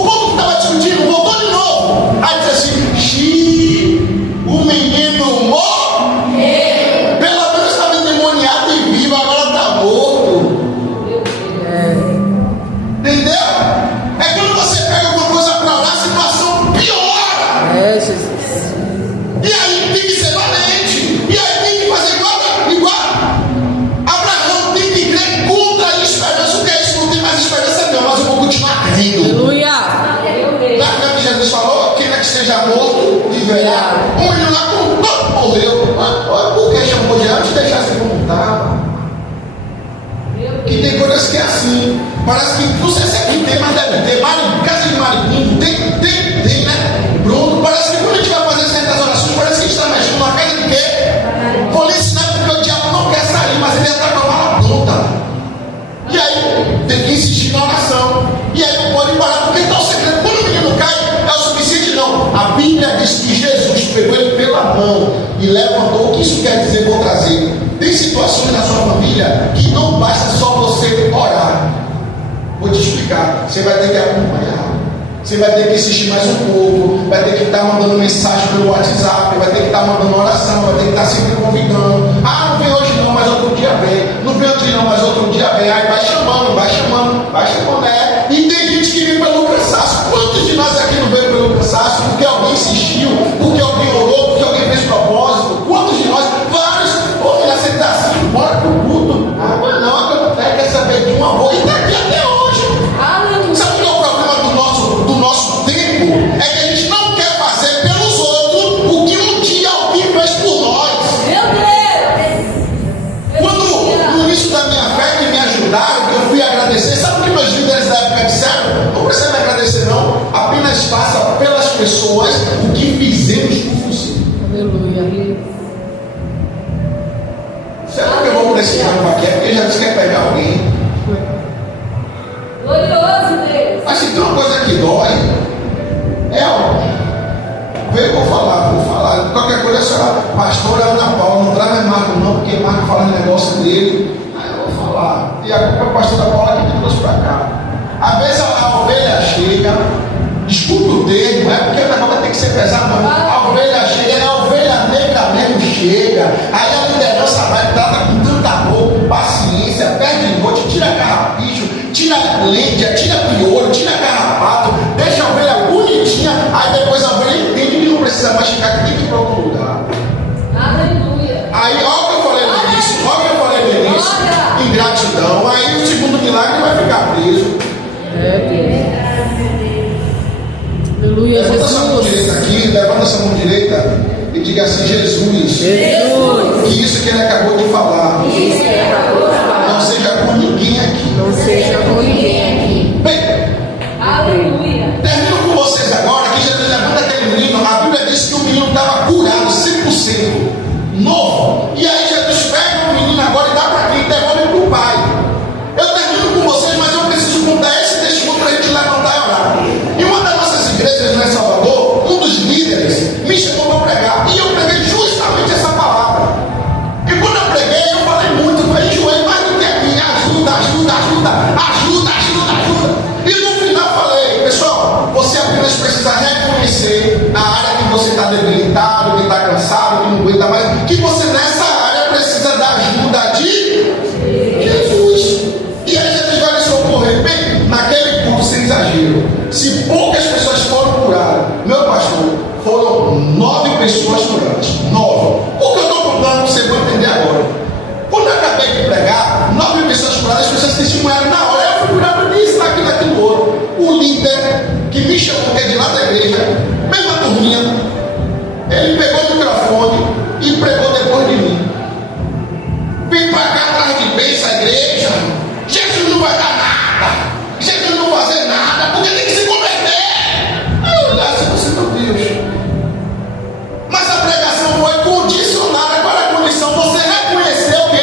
povo que estava discutindo voltou de novo. Aí disse assim: o menino morreu. Pelo menos estava endemoniado e vivo, agora está morto. Entendeu? É quando você pega alguma coisa para orar, a situação piora. Jesus. E aí tem que ser valente. E aí tem que fazer igual. Abraão tem que crer contra a esperança. O que é isso? Não tem mais esperança não, mas eu vou continuar crendo. Aleluia. Sabe o que Jesus falou? Quem é que esteja morto, viverá. Um menino lá morreu. Por que chamou de antes? Deixasse como estava. Que tem coisas que é assim. Parece que não sei se aqui tem, mas deve ter. Casa de marido, tem, né? Pronto. Parece que quando a gente vai fazer certas orações, parece que a gente está mexendo numa casa de quê? Vou lhe ensinar porque o diabo não quer sair, mas ele está com a mala pronta. E aí tem que insistir na oração. E aí não pode parar, porque está o segredo. Quando o menino cai, é o suficiente, não. A Bíblia diz que Jesus pegou ele pela mão e levantou. O que isso quer dizer? Vou trazer. Tem situações na sua família que não basta só você orar. Vou te explicar. Você vai ter que acompanhar. Você vai ter que insistir mais um pouco. Vai ter que estar mandando mensagem pelo WhatsApp. Vai ter que estar mandando oração. Vai ter que estar sempre convidando. Não vem hoje não, mas outro dia vem. Não vem hoje não, mas outro dia vem. Aí vai chamando. E tem gente que vem pelo cansaço. Quantos de nós aqui não veio pelo cansaço? Porque alguém insistiu, porque alguém orou, porque alguém fez propósito. Quantos de nós? Vários. Pô, já você está assim, bora pro culto. Mas não, eu não quero saber de uma boa. E está aqui até hoje. Aleluia. Sabe qual é o problema do nosso tempo? É que a gente não quer fazer pelos outros o que um dia alguém fez por nós. Meu Deus. Quando no início da minha fé que me ajudaram, que eu fui agradecer, sabe o que meus líderes da época disseram? Não precisa me agradecer não, apenas faça pelas pessoas o que fizemos por você. Aleluia. Será que eu vou por esse campo aqui? É porque já disse que quer pegar alguém. Glorioso Deus. Mas se tem uma coisa que dói, é algo. Eu vou falar. Qualquer coisa, a senhora, pastora Ana Paula, não traz mais Marco não, porque Marco fala no negócio dele. Aí eu vou falar. E a culpa é a pastora Paula que me trouxe para cá. Às vezes a ovelha chega, desculpa o termo, não é porque o negócio vai ter que ser pesado, não. A ovelha chega, a ovelha negra mesmo chega. Aí a liderança vai, trata com tanta roupa. lente, tira piolho, tira carrapato, deixa a ovelha bonitinha, aí depois a ovelha entende que não precisa mais ficar aqui para outro lugar. Aleluia. Aí, olha o que eu falei no início, ingratidão. Aí o segundo milagre vai ficar preso. Aleluia, Levanta essa mão Jesus. direita aqui, levanta essa mão direita e diga assim: Jesus, que isso que ele acabou de falar não seja com ninguém aqui. Não seja com ninguém aqui. Bem, Aleluia. termino com vocês agora que Jesus levanta aquele menino. A Bíblia diz que o menino estava curado 100% novo. E aí Jesus pega o menino agora e dá para quem? Devolve para o pai. Eu termino com vocês, mas eu preciso contar esse testemunho para a gente levantar e orar. Em uma das nossas igrejas lá em Salvador, um dos líderes me chamou para pregar. E eu preguei justamente essa palavra. E quando eu preguei, eu falei muito, eu enjoei mais do que aqui. Ajuda. E no final falei: pessoal, você apenas precisa reconhecer a área que você está debilitado, que está cansado, que não aguenta mais, que você nessa área precisa da ajuda de Jesus. E aí Jesus vai lhe socorrer. Bem, naquele culto, sem exagero, se poucas pessoas foram curadas, meu pastor, foram 9 pessoas curadas. 9. O que eu estou contando, você vai entender agora. Quando eu acabei de pregar, 9 pessoas curadas, as pessoas testemunharam na hora. Eu fui curado disso, daquilo outro. O líder que me chamou, que é de lá da igreja, mesma turminha, ele pegou o microfone e pregou depois de mim. Vem para cá atrás de bênção a igreja. Jesus não vai dar nada. Jesus não vai fazer nada, porque tem que se converter. Aí eu olhava assim, meu Deus. Mas a pregação foi condicionada. Qual era a condição? Você reconheceu o quê?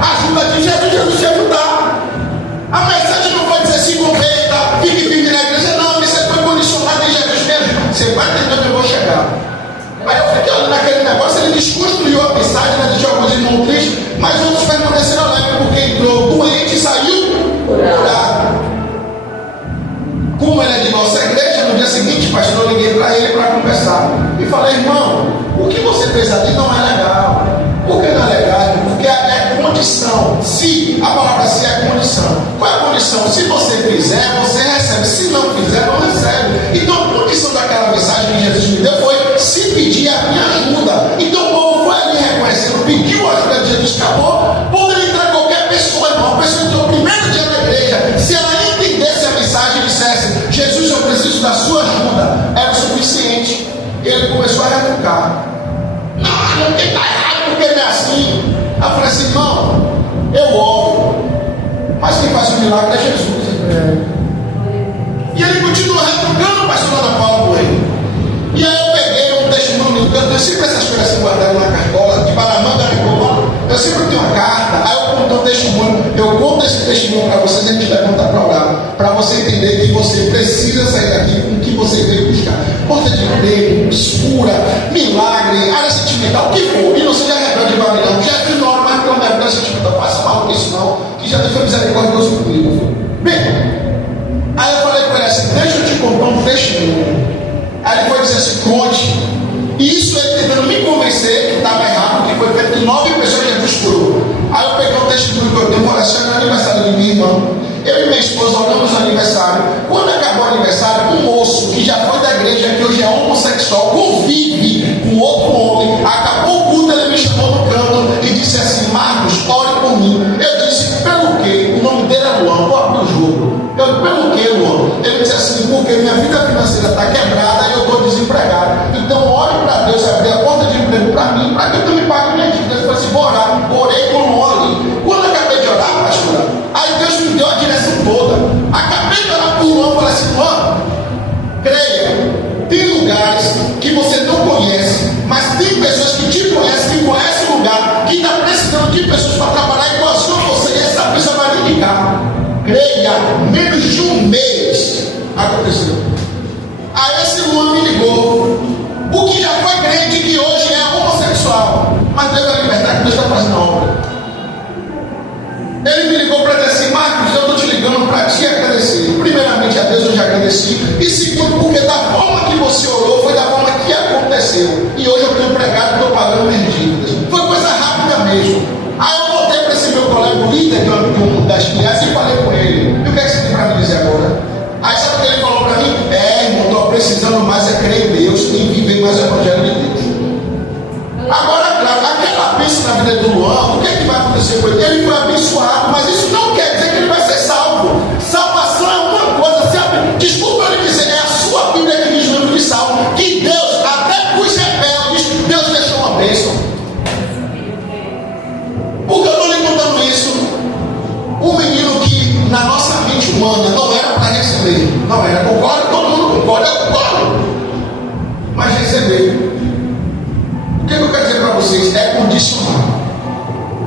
A ajuda de Jesus te ajudar. A mensagem não foi dizer se converta, fique firme na igreja. Não, isso foi condicionado em Jesus mesmo. Você vai entender onde eu vou chegar. Aí eu fiquei olhando naquele negócio, ele desconstruiu a mensagem, né, de alguns irmãos tristes, mas outros permaneceram alegres, porque entrou doente e saiu curado. Como ele é de nossa igreja, no dia seguinte, pastor, eu liguei para ele para conversar. E falei: irmão, o que você fez aqui não é legal. Por que não é legal? Porque é condição. Se, a palavra se é condição. Qual é a condição? Se você fizer, você recebe. Se não fizer, não recebe. Então a condição daquela mensagem que Jesus me deu foi: se pedir a minha ajuda. Então o povo foi ali reconhecendo, pediu a ajuda de Jesus, acabou. Poderia entrar qualquer pessoa, irmão. A pessoa entrou o primeiro dia da igreja. Se ela entendesse a mensagem e dissesse: Jesus, eu preciso da sua ajuda, era o suficiente. Ele começou a retrucar. Não tem que estar errado, porque ele é assim. Aí eu falei assim: irmão, eu oro, mas quem faz o milagre é Jesus. E ele continua retrucando o pastor Ana Paula com ele. E aí eu peguei um testemunho, eu sempre essas coisas assim guardadas na cartola, de Baramanga, eu sempre tenho uma carta. Aí eu conto um testemunho, eu conto esse testemunho para vocês, a gente levanta para orar, para você entender que você precisa sair daqui com o que você veio buscar. Porta de emprego, escura, milagre, área sentimental, o que for, e não seja rebelde de Babilão. Já fiz nome, mas pela minha vida sentimental, faça mal com isso não, que já Deus foi misericordioso comigo. Bem, aí eu falei para ele assim: deixa eu te contar um testemunho. Aí ele foi dizer assim: conte. E isso ele tentando me convencer que estava errado, que foi feito de 9 pessoas que Jesus curou. Aí eu peguei o testemunho que eu tenho, falei assim: é aniversário de minha irmã. Eu e minha esposa oramos no aniversário. Quando acabou o aniversário, um moço que já foi da igreja, que hoje é homossexual, convive com outro homem, acabou o culto, ele me chamou no canto e disse assim: Marcos, ore por mim. Eu disse: pelo quê? O nome dele é Luan, vou abrir o jogo. Eu: pelo quê, Luan? Ele disse assim: porque minha vida financeira está quebrada e eu estou desempregado. Então ore para Deus abrir a porta de emprego para mim, para que eu me pague minha dívida. Eu falei assim: vou orar. Orei com o Luan ali. Quando eu acabei de orar, pastora, aí Deus me deu a direção toda. Acabei de orar por Luan, falei assim: Luan, creia, tem lugares que você não conhece, mas tem pessoas que te conhecem, que conhecem o lugar, que está precisando de pessoas para trabalhar igual a você, e essa pessoa vai lhe indicar. Creia, menos de um mês aconteceu. Aí esse Luan me ligou, o que já foi crente, que hoje é homossexual, mas Deus vai libertar, que Deus está fazendo a obra. Ele me ligou para dizer assim: Marcos, eu estou te ligando para te agradecer. Primeiramente a Deus eu já agradeci, e segundo, porque da forma que você orou foi da forma que aconteceu. E hoje eu estou empregado, estou pagando minhas dívidas. Foi coisa rápida mesmo. Aí eu voltei para esse meu colega, o líder das crianças, e falei com ele: e o que é que você tem para me dizer? do Luan, o que é que vai acontecer com ele? Ele foi abençoado, mas isso não quer dizer que ele vai ser salvo. Salvação é uma coisa, sabe? Desculpa eu lhe dizer, é a sua Bíblia que diz no livro de Salmo, que Deus, até para os rebeldes, Deus deixou uma bênção. Por que eu estou lhe contando isso? Um menino que na nossa mente humana não era para receber, não era, concorda? Todo mundo concorda, eu concordo, mas recebeu. O que eu quero dizer para vocês? É condicional.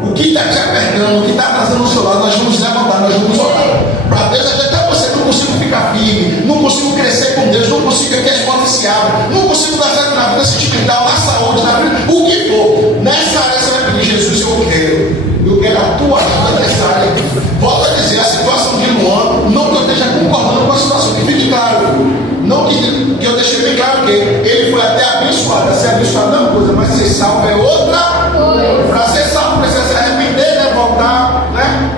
O que está te apertando, o que está atrasando o seu lado, nós vamos levantar, nós vamos orar. Para Deus, até você não consigo ficar firme, não consigo crescer com Deus, não consigo que as portas se abram, não consigo dar certo na vida sentimental, na saúde, na vida, o que for. Nessa área você vai pedir, Jesus, eu quero a tua ajuda nessa área. Volto a dizer, a situação de Luan, não que eu esteja concordando com a situação, que fique claro. Não que eu deixei bem claro que ele foi até abençoado. Ser abençoado é uma coisa, mas ser salvo é outra coisa. Para ser salvo precisa se arrepender, né? Voltar, né?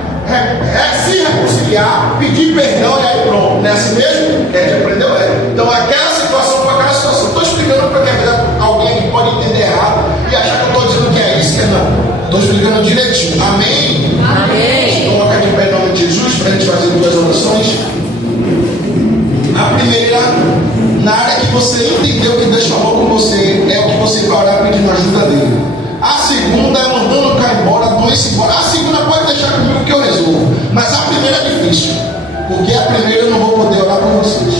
Se reconciliar, pedir perdão e aí pronto. Não é assim mesmo? Que a gente aprendeu, é. Então aquela situação foi aquela situação. Estou explicando para que alguém que pode entender errado e achar que eu estou dizendo que é isso, que é não. Estou explicando direitinho. Amém? Amém. Coloca aqui em nome de Jesus para a gente fazer duas orações. A primeira, na área que você entendeu que Deus falou com você, é o que você vai orar pedindo ajuda dele. A segunda é mandando o cara embora, a doença embora. A segunda pode deixar comigo que eu resolvo. Mas a primeira é difícil, porque a primeira eu não vou poder orar por vocês.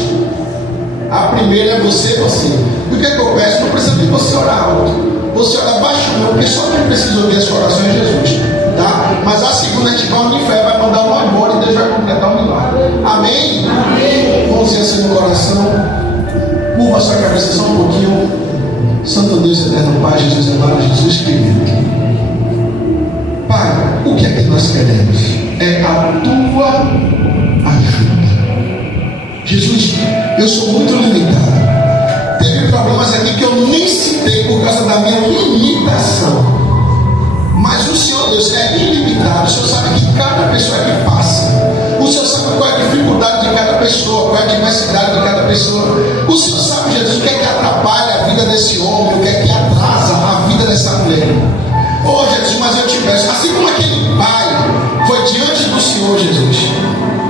A primeira é você. E o que é que eu peço? Não precisa de você orar alto. Você ora baixo, não, porque só quem precisa ouvir as orações é Jesus. Tá? Mas a segunda a gente vai unir fé, vai mandar uma embora e Deus vai completar um milagre. Amém? Amém. Vamos dizer assim no coração. Curva a sua cabeça só um pouquinho. Santo Deus eterno, Pai, Jesus amado, Jesus querido. Pai, o que é que nós queremos? É a tua ajuda. Jesus, eu sou muito limitado. Teve problemas aqui que eu nem citei por causa da minha limitação. Mas o Senhor, Deus, é ilimitado. O Senhor sabe que cada pessoa que passa. O Senhor sabe qual é a dificuldade de cada pessoa, qual é a diversidade de cada pessoa. O Senhor sabe, Jesus, o que é que atrapalha a vida desse homem, o que é que atrasa a vida dessa mulher. Oh, Jesus, mas eu te peço, assim como aquele pai foi diante do Senhor, Jesus,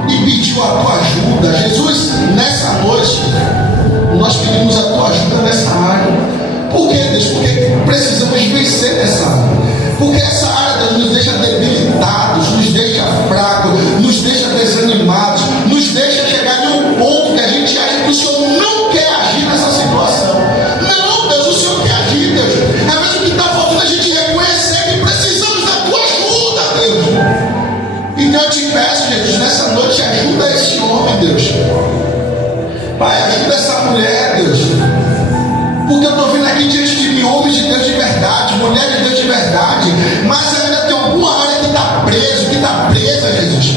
e pediu a tua ajuda. Jesus, nessa noite, nós pedimos a tua ajuda nessa área. Por quê, Deus? Porque precisamos vencer nessa área. Porque essa área, Deus, nos deixa debilitados, nos deixa fracos, nos deixa desanimados, nos deixa chegar em um ponto que a gente acha que o Senhor não quer agir nessa situação. Não, Deus, o Senhor quer agir, Deus. É mesmo que está faltando a gente reconhecer que precisamos da tua ajuda, Deus. Então eu te peço, Jesus, nessa noite ajuda esse homem, Deus. Pai, ajuda essa mulher, Deus. Porque eu estou vendo aqui diante de mim homens de Deus de verdade, mulheres de Deus de verdade, mas ainda tem alguma área que está preso, que está presa, Jesus.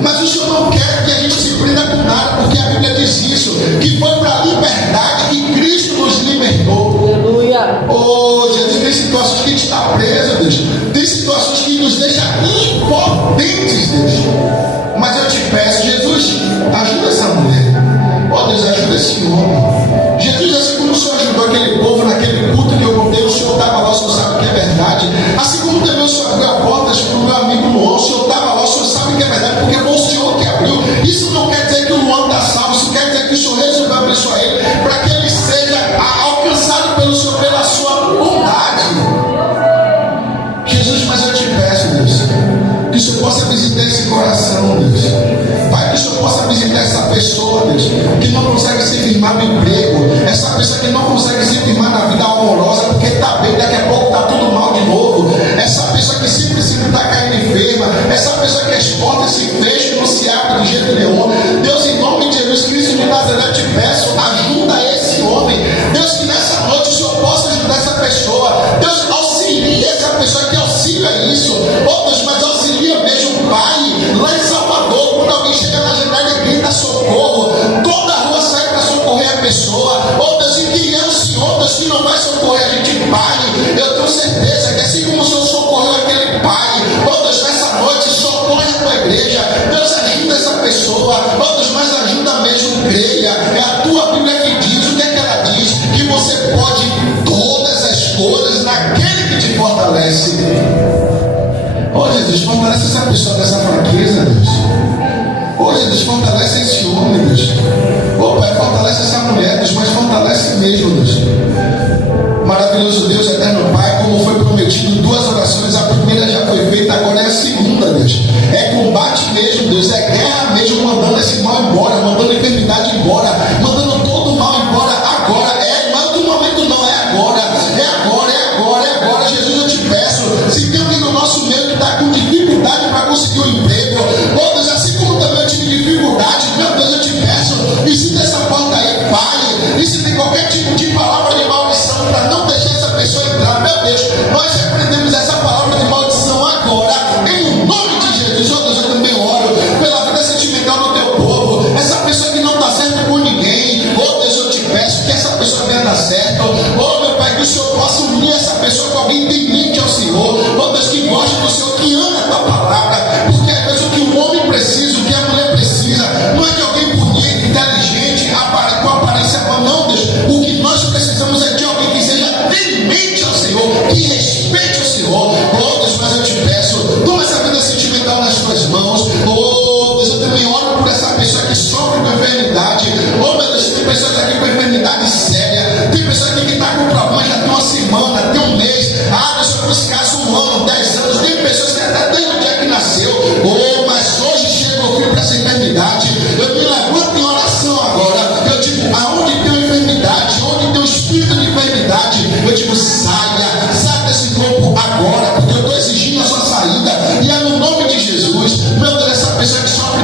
Mas o Senhor não quer que a gente se prenda com nada, porque a Bíblia diz isso, que foi para a liberdade que Cristo nos libertou. Aleluia. Oh, Jesus, tem situações que a gente está preso, Deus. Tem situações que nos deixam impotentes, Deus. Mas eu te peço, Jesus, ajuda essa mulher. Oh, Deus, ajuda esse homem. Jesus, assim como o Senhor ajudou aquele povo naquele culto que eu contei, o Senhor estava lá, o Senhor sabe que é verdade. Assim como também o Senhor abriu a porta para o meu amigo Luan, o Senhor estava lá, o Senhor sabe que é verdade, porque foi o Senhor que abriu. Isso não quer dizer que o Luan está salvo, isso quer dizer que o Senhor resolveu abençoar ele, para que ele seja alcançado pelo Senhor, pela sua bondade. Jesus, mas eu te peço, Deus, que o Senhor possa visitar esse coração, Deus. Pai, que o Senhor possa visitar essa pessoa, Deus, que não consegue se firmar no emprego, essa pessoa que não consegue se firmar na vida amorosa, porque está bem, daqui a pouco está tudo mal de novo, essa pessoa que sempre está caindo enferma, essa pessoa que as portas se fecham e não se abrem de jeito nenhum. Deus, em nome de Jesus Cristo de Nazaré, eu te peço, ajuda esse homem. Deus, que nessa noite o Senhor possa ajudar essa pessoa. Deus, auxilia essa pessoa, que auxilia isso. Oh Deus, mas auxilia mesmo, Pai, lá em Salvador, quando alguém chega na janela e grita socorro, toda a rua sai para socorrer a pessoa. Oh Deus, e quem é o Senhor, Deus, que não vai socorrer a gente, Pai? Eu tenho certeza que assim como o Senhor socorreu aquele pai, oh Deus, nessa noite socorre a tua igreja. Deus, ajuda essa pessoa. Oh Deus, mas ajuda mesmo, creia. É a tua Bíblia que diz, o que é que ela diz? Que você pode todas as coisas naquele que te fortalece. Jesus, fortalece essa pessoa dessa fraqueza, Deus. Ô Jesus, fortalece esse homem, Deus. Ô Pai, fortalece essa mulher, Deus, mas fortalece mesmo, Deus. Maravilhoso Deus, eterno Pai, como foi prometido, 2 orações, a primeira já foi feita, agora é a segunda, Deus. É combate mesmo, Deus, é guerra mesmo, mandando esse mal embora, mandando a enfermidade embora, mandando todo o mal embora, agora, mas no momento não, é agora, Jesus, eu te peço, se tem alguém no nosso meio que está com dificuldade para conseguir um emprego, ô Deus, assim como também eu tive dificuldade, meu Deus, eu te peço, visita essa porta aí, Pai, e se tem qualquer tipo de palavra de maldição para não deixar essa pessoa entrar, meu Deus, nós repreendemos essa palavra de maldição agora, em nome de Jesus. Oh Deus, eu também oro pela vida sentimental do teu povo, essa pessoa que não está certa com ninguém, oh Deus, eu te peço que essa pessoa venha dar certo, oh meu Pai, que o Senhor possa unir essa pessoa com alguém temente ao Senhor, oh Deus, que gosta do Senhor, que ama a tua palavra, porque às vezes o que o homem precisa, o que a mulher precisa, não é de alguém bonito, inteligente, com aparência boa, não, Deus, o que nós precisamos é de alguém que seja temente ao Senhor, que respeite o Senhor. Oh Deus, mas eu te peço, toma essa vida sentimental nas tuas mãos. Oh Deus, eu também oro por essa pessoa que sofre com enfermidade. Oh meu Deus, tem pessoas aqui com enfermidade séria, tem pessoas aqui que está com problema já tem uma semana, tem um mês, Deus, por esse caso 1 ano, 10 anos, tem pessoas que até desde o dia que nasceu, oh, mas hoje chega o fim para essa enfermidade. Eu me levanto em oração agora, eu digo, aonde tem enfermidade, onde tem o espírito de enfermidade, eu digo, saia desse corpo agora, porque eu estou exigindo a sua saída, e é no nome de Jesus. Meu Deus, essa pessoa que sofre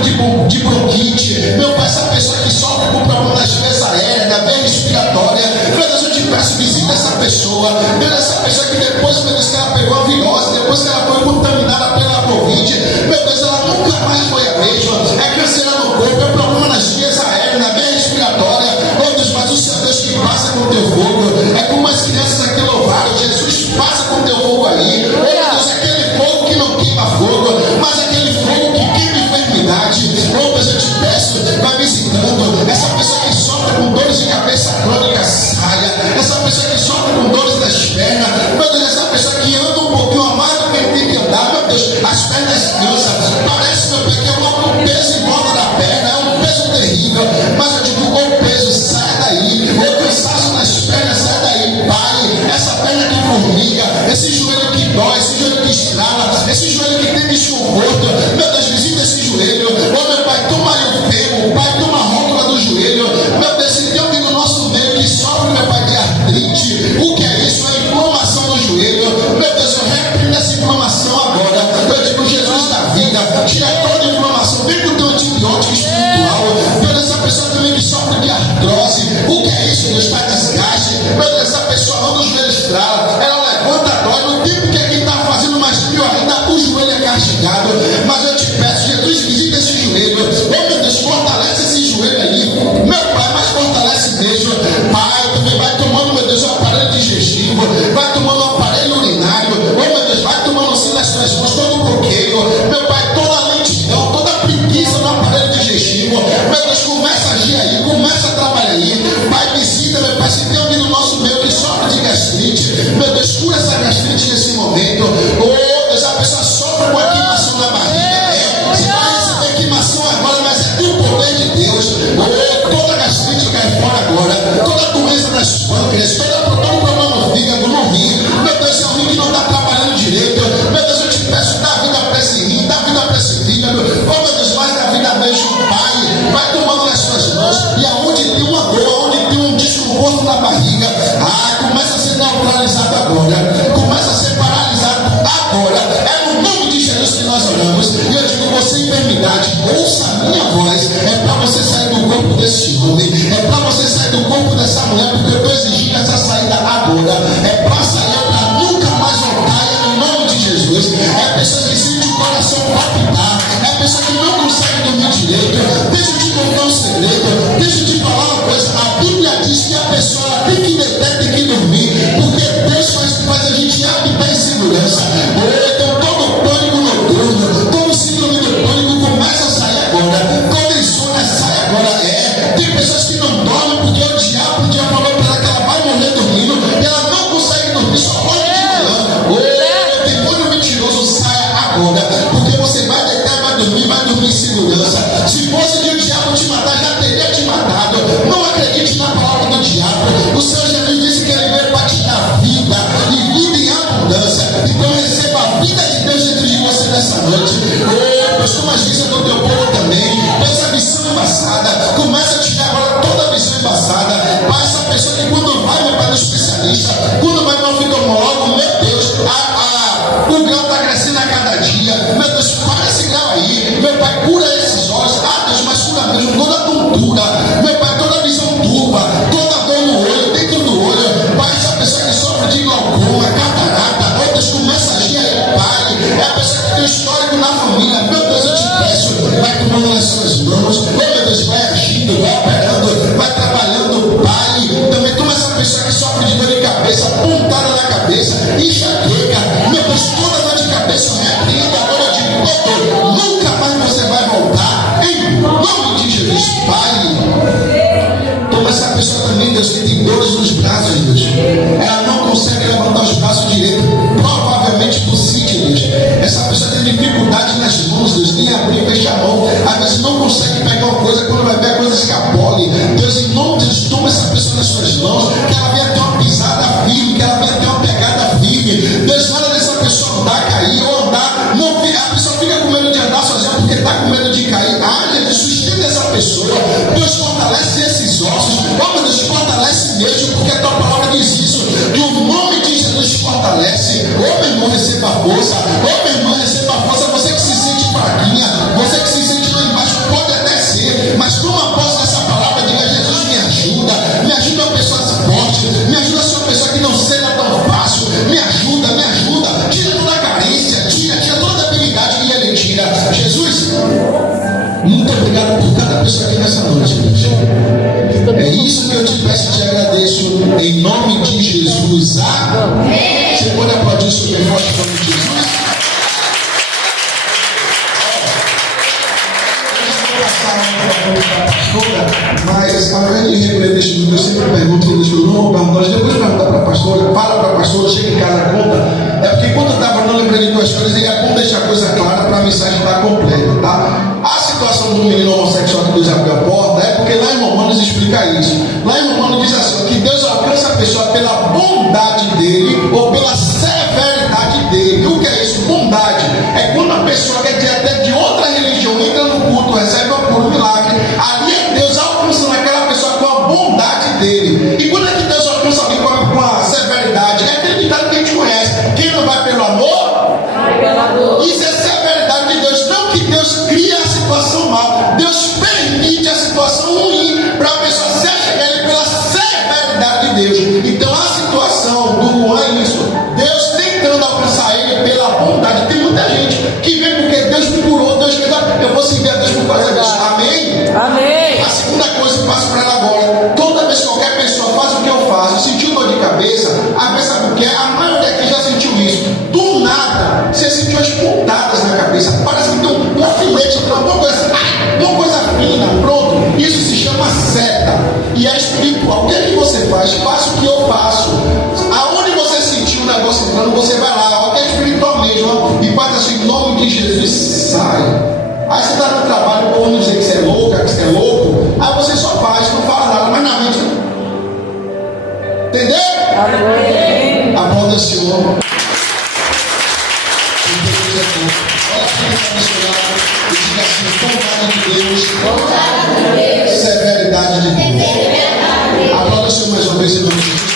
de bronquite, meu Pai, essa pessoa que sofre com problema das vias aéreas, da veia respiratória, meu Deus, eu te peço, visita essa pessoa, meu Deus, essa pessoa que depois, meu Deus, que ela pegou a virose, depois que ela foi contaminada pela Covid, meu Deus, ela nunca mais foi a mesma, é câncer no corpo, é problema nas vias aéreas, na veia respiratória, meu Deus, mas o Senhor Deus que passa com o teu fogo, é como as crianças aqui louvaram, Jesus passa com o teu fogo aí, meu Deus, aquele fogo que não queima fogo, mas aquele fogo que queima enfermidade, meu Deus, eu te peço, vai visitando, essa pessoa que sofre com dores de cabeça crônica, saia, essa pessoa que sofre com dores das pernas, meu Deus, essa pessoa que anda um pouquinho a mais do que ele tem que andar, meu Deus, as pernas cansam, parece, meu Pai, que é um peso em volta da perna, é um peso terrível, mas eu digo, o peso, sai daí, o cansaço nas pernas, sai daí, Pai, essa perna que formiga, esse joelho que dói, esse joelho que estrala, esse joelho que tem desconforto, meu Deus, visita esse joelho, oh meu Pai, toma aí o ferro, Pai, toma a rótula do joelho, meu Deus, se tem alguém no nosso meio que sofre, meu Pai, de artrite, o que é isso? É inflamação do joelho, meu Deus, eu repreendo essa inflamação agora, eu digo, Jesus da vida, tira toda a inflamação, vem com o teu antibiótico espiritual, meu Deus, essa pessoa também que sofre de artrose, o que é isso, Deus, está desgaste, meu Deus, essa pessoa anda os joelhos estrala, ela levanta, dói, no tempo que quem está fazendo mais frio ainda, o joelho é castigado, mas eu te peço, Jesus, visita esse joelho, oh meu Deus, fortalece esse joelho aí, meu Pai, mas fortalece mesmo, Pai, também vai tomando, meu Deus, o aparelho digestivo, vai tomando o aparelho urinário, oh meu Deus, vai tomando assim nas suas mãos, todo o bloqueio, meu Pai, toda a lentidão, toda a preguiça no aparelho digestivo, meu Deus, começa a agir aí, começa a trabalhar aí, Pai, visita, meu Pai, se tem alguém no nosso meio que sofre de gastrite, meu Deus, cura essa gastrite nesse momento, oh Deus, a pessoa sofre com a queimação na barriga, você vai receber queimação agora, mas é do poder de Deus, oh, toda gastrite cai fora agora, toda doença das pâncreas, todo problema no fígado, no rim, meu Deus, é um rim que não está trabalhando direito, meu Deus, eu te peço, dá vida para esse rim, dá vida para esse fígado, oh meu Deus, mais da vida mesmo, Pai, vai tomando nas suas mãos, e aonde tem uma dor, aonde tem um desconforto na barriga, começa a ser neutralizado agora, começa a ser paralisado agora, é no nome de Jesus que nós oramos, e eu digo, você enfermidade, ouça a minha voz, é para você sair do corpo desse homem, é para você sair do corpo dessa mulher, porque eu estou exigindo essa saída agora, é para sair, para nunca mais voltar, é no nome de Jesus, é pessoa que sente o coração palpitar, é pessoa que não consegue dormir direito, deixa eu te contar um segredo, deixa eu te falar uma coisa, a Bíblia diz que a pessoa ela tem que deitar, tem que dormir, porque Deus faz a gente habitar em segurança, então todo pânico noturno, todo síndrome do pânico começa a sair agora, toda insônia sai agora, tem pessoas que não dormem porque o diabo falou para ela que ela vai morrer dormindo, e ela não consegue dormir, só pode de manhã, o demônio mentiroso sai agora. acorda, porque você vai deitar, vai dormir em segurança. Se fosse de o diabo te matar, já teria te matado. Não acredite na palavra do diabo. O Senhor Jesus disse que ele veio para te dar vida e vida em abundância. Então receba a vida de Deus dentro de você nessa noite. Pastor, mas isso é do teu povo também. Essa visão embaçada, começa a tirar agora toda a visão embaçada. Para essa pessoa que quando vai, meu pai, no especialista, quando vai no oftalmólogo, meu Deus, o grau está crescendo a cada dia. Meu Deus, para esse grau aí. Meu pai, cura esses olhos. Deus, mas cura mesmo toda a tontura. Meu pai, toda a visão turva, toda a dor no olho, dentro do olho. Pai, essa pessoa que sofre de glaucoma, catarata, outras começa a agir aí, Pai. É a pessoa que tem um histórico na família. Meu Deus, eu te peço, vai tomando nas suas mãos. Meu Deus, vai agindo, vai operando, vai trabalhando, Pai. Também toma essa pessoa que sofre de dor de cabeça, pontada na cabeça, enxaqueca. Meu Deus, toda dor de cabeça, repreenda agora, eu digo, doutor, nunca mais você vai voltar. Em nome de Jesus, Pai. Toma essa pessoa também, Deus, que tem dores nos braços, Deus. Ela não consegue levantar os braços direito, provavelmente por sítio, Deus. Essa pessoa tem dificuldade nas mãos, Deus, nem abrir e fechar a mão. Às vezes não consegue pegar uma coisa, quando vai ver a coisa escapole. Deus, em nome de Deus, toma essa pessoa nas suas mãos, que ela venha ter uma pisada firme, que ela venha ter uma pegada firme. Deus, nada dessa pessoa andar, cair ou andar, não, a pessoa fica com medo de andar sozinha porque está com medo de cair. Jesus, sustenta essa pessoa. Deus, fortalece esses ossos. Meu Deus, fortalece mesmo, porque a tua palavra diz isso. E o nome de Jesus fortalece. Meu irmão, receba força. Minha irmã, receba força. Você que se sente fraquinha, você que se sente lá embaixo, pode até ser, mas toma posse dessa palavra, diga: Jesus, me ajuda a pessoa forte, me ajuda a ser uma pessoa que não seja tão fácil, me ajuda, tira toda a carência, tira toda a debilidade que ele tira. Jesus, muito obrigado por cada pessoa aqui nessa noite, Deus. É isso que eu te peço e te agradeço, em nome de Jesus. Amém. Você pode aplaudir isso bem forte em nome de Jesus? Mas ao invés de recolher neste mundo, eu sempre pergunto, nós depois de perguntar para a pastora, fala para a pastora, chega em casa, conta. É porque quando eu estava não lembrei de duas coisas, e é bom deixar a coisa clara para a mensagem estar completa, tá? A situação do menino homossexual que Deus abriu a porta é porque lá em Romanos explica isso. Lá em Romanos diz assim, que Deus alcança a pessoa pela bondade dele ou pela severidade dele. O que é isso? Bondade é quando a pessoa quer dizer até de outra religião, entra no culto, recebe por um milagre. Ali é Deus alcançando aquela pessoa com a bondade dele. E quando é que Deus alcança alguém com a severidade? É aquele ditado que a gente conhece: quem não vai pelo amor, vai pela dor. Isso é severidade de Deus. Não que Deus cria a situação mal, Deus permite a situação ruim para a pessoa se achegar a ele pela severidade de Deus. Então a situação do Juan é isso: Deus tentando alcançar ele pela bondade. Tem muita gente que vem porque Deus me curou, Deus me dá, eu vou seguir a Deus por causa disso. Amém? Amém. A segunda coisa que passo para ela agora: toda vez que qualquer pessoa faz o que eu faço, sentiu dor de cabeça, às vezes sabe o que é? A maioria aqui já sentiu isso. Do nada, você sentiu as pontadas na cabeça, parece que tem um alfinete, uma coisa fina, pronto. Isso se chama seta e é espiritual. O que é que você faz? Faça o que eu faço. Aonde você sentiu o negócio entrando, você vai lá, que é espiritual mesmo, e faz assim, em nome de Jesus, sai. Aí você está no trabalho, o povo não dizer que você é louca, que você é louco, aí você só faz, não fala nada, mas na mente. Entendeu? Amém. Aplauda o Senhor. Olha aqui para mencionar e diga assim: bondade de Deus, severidade de Deus. Aplauda o Senhor mais uma vez em nome de Jesus.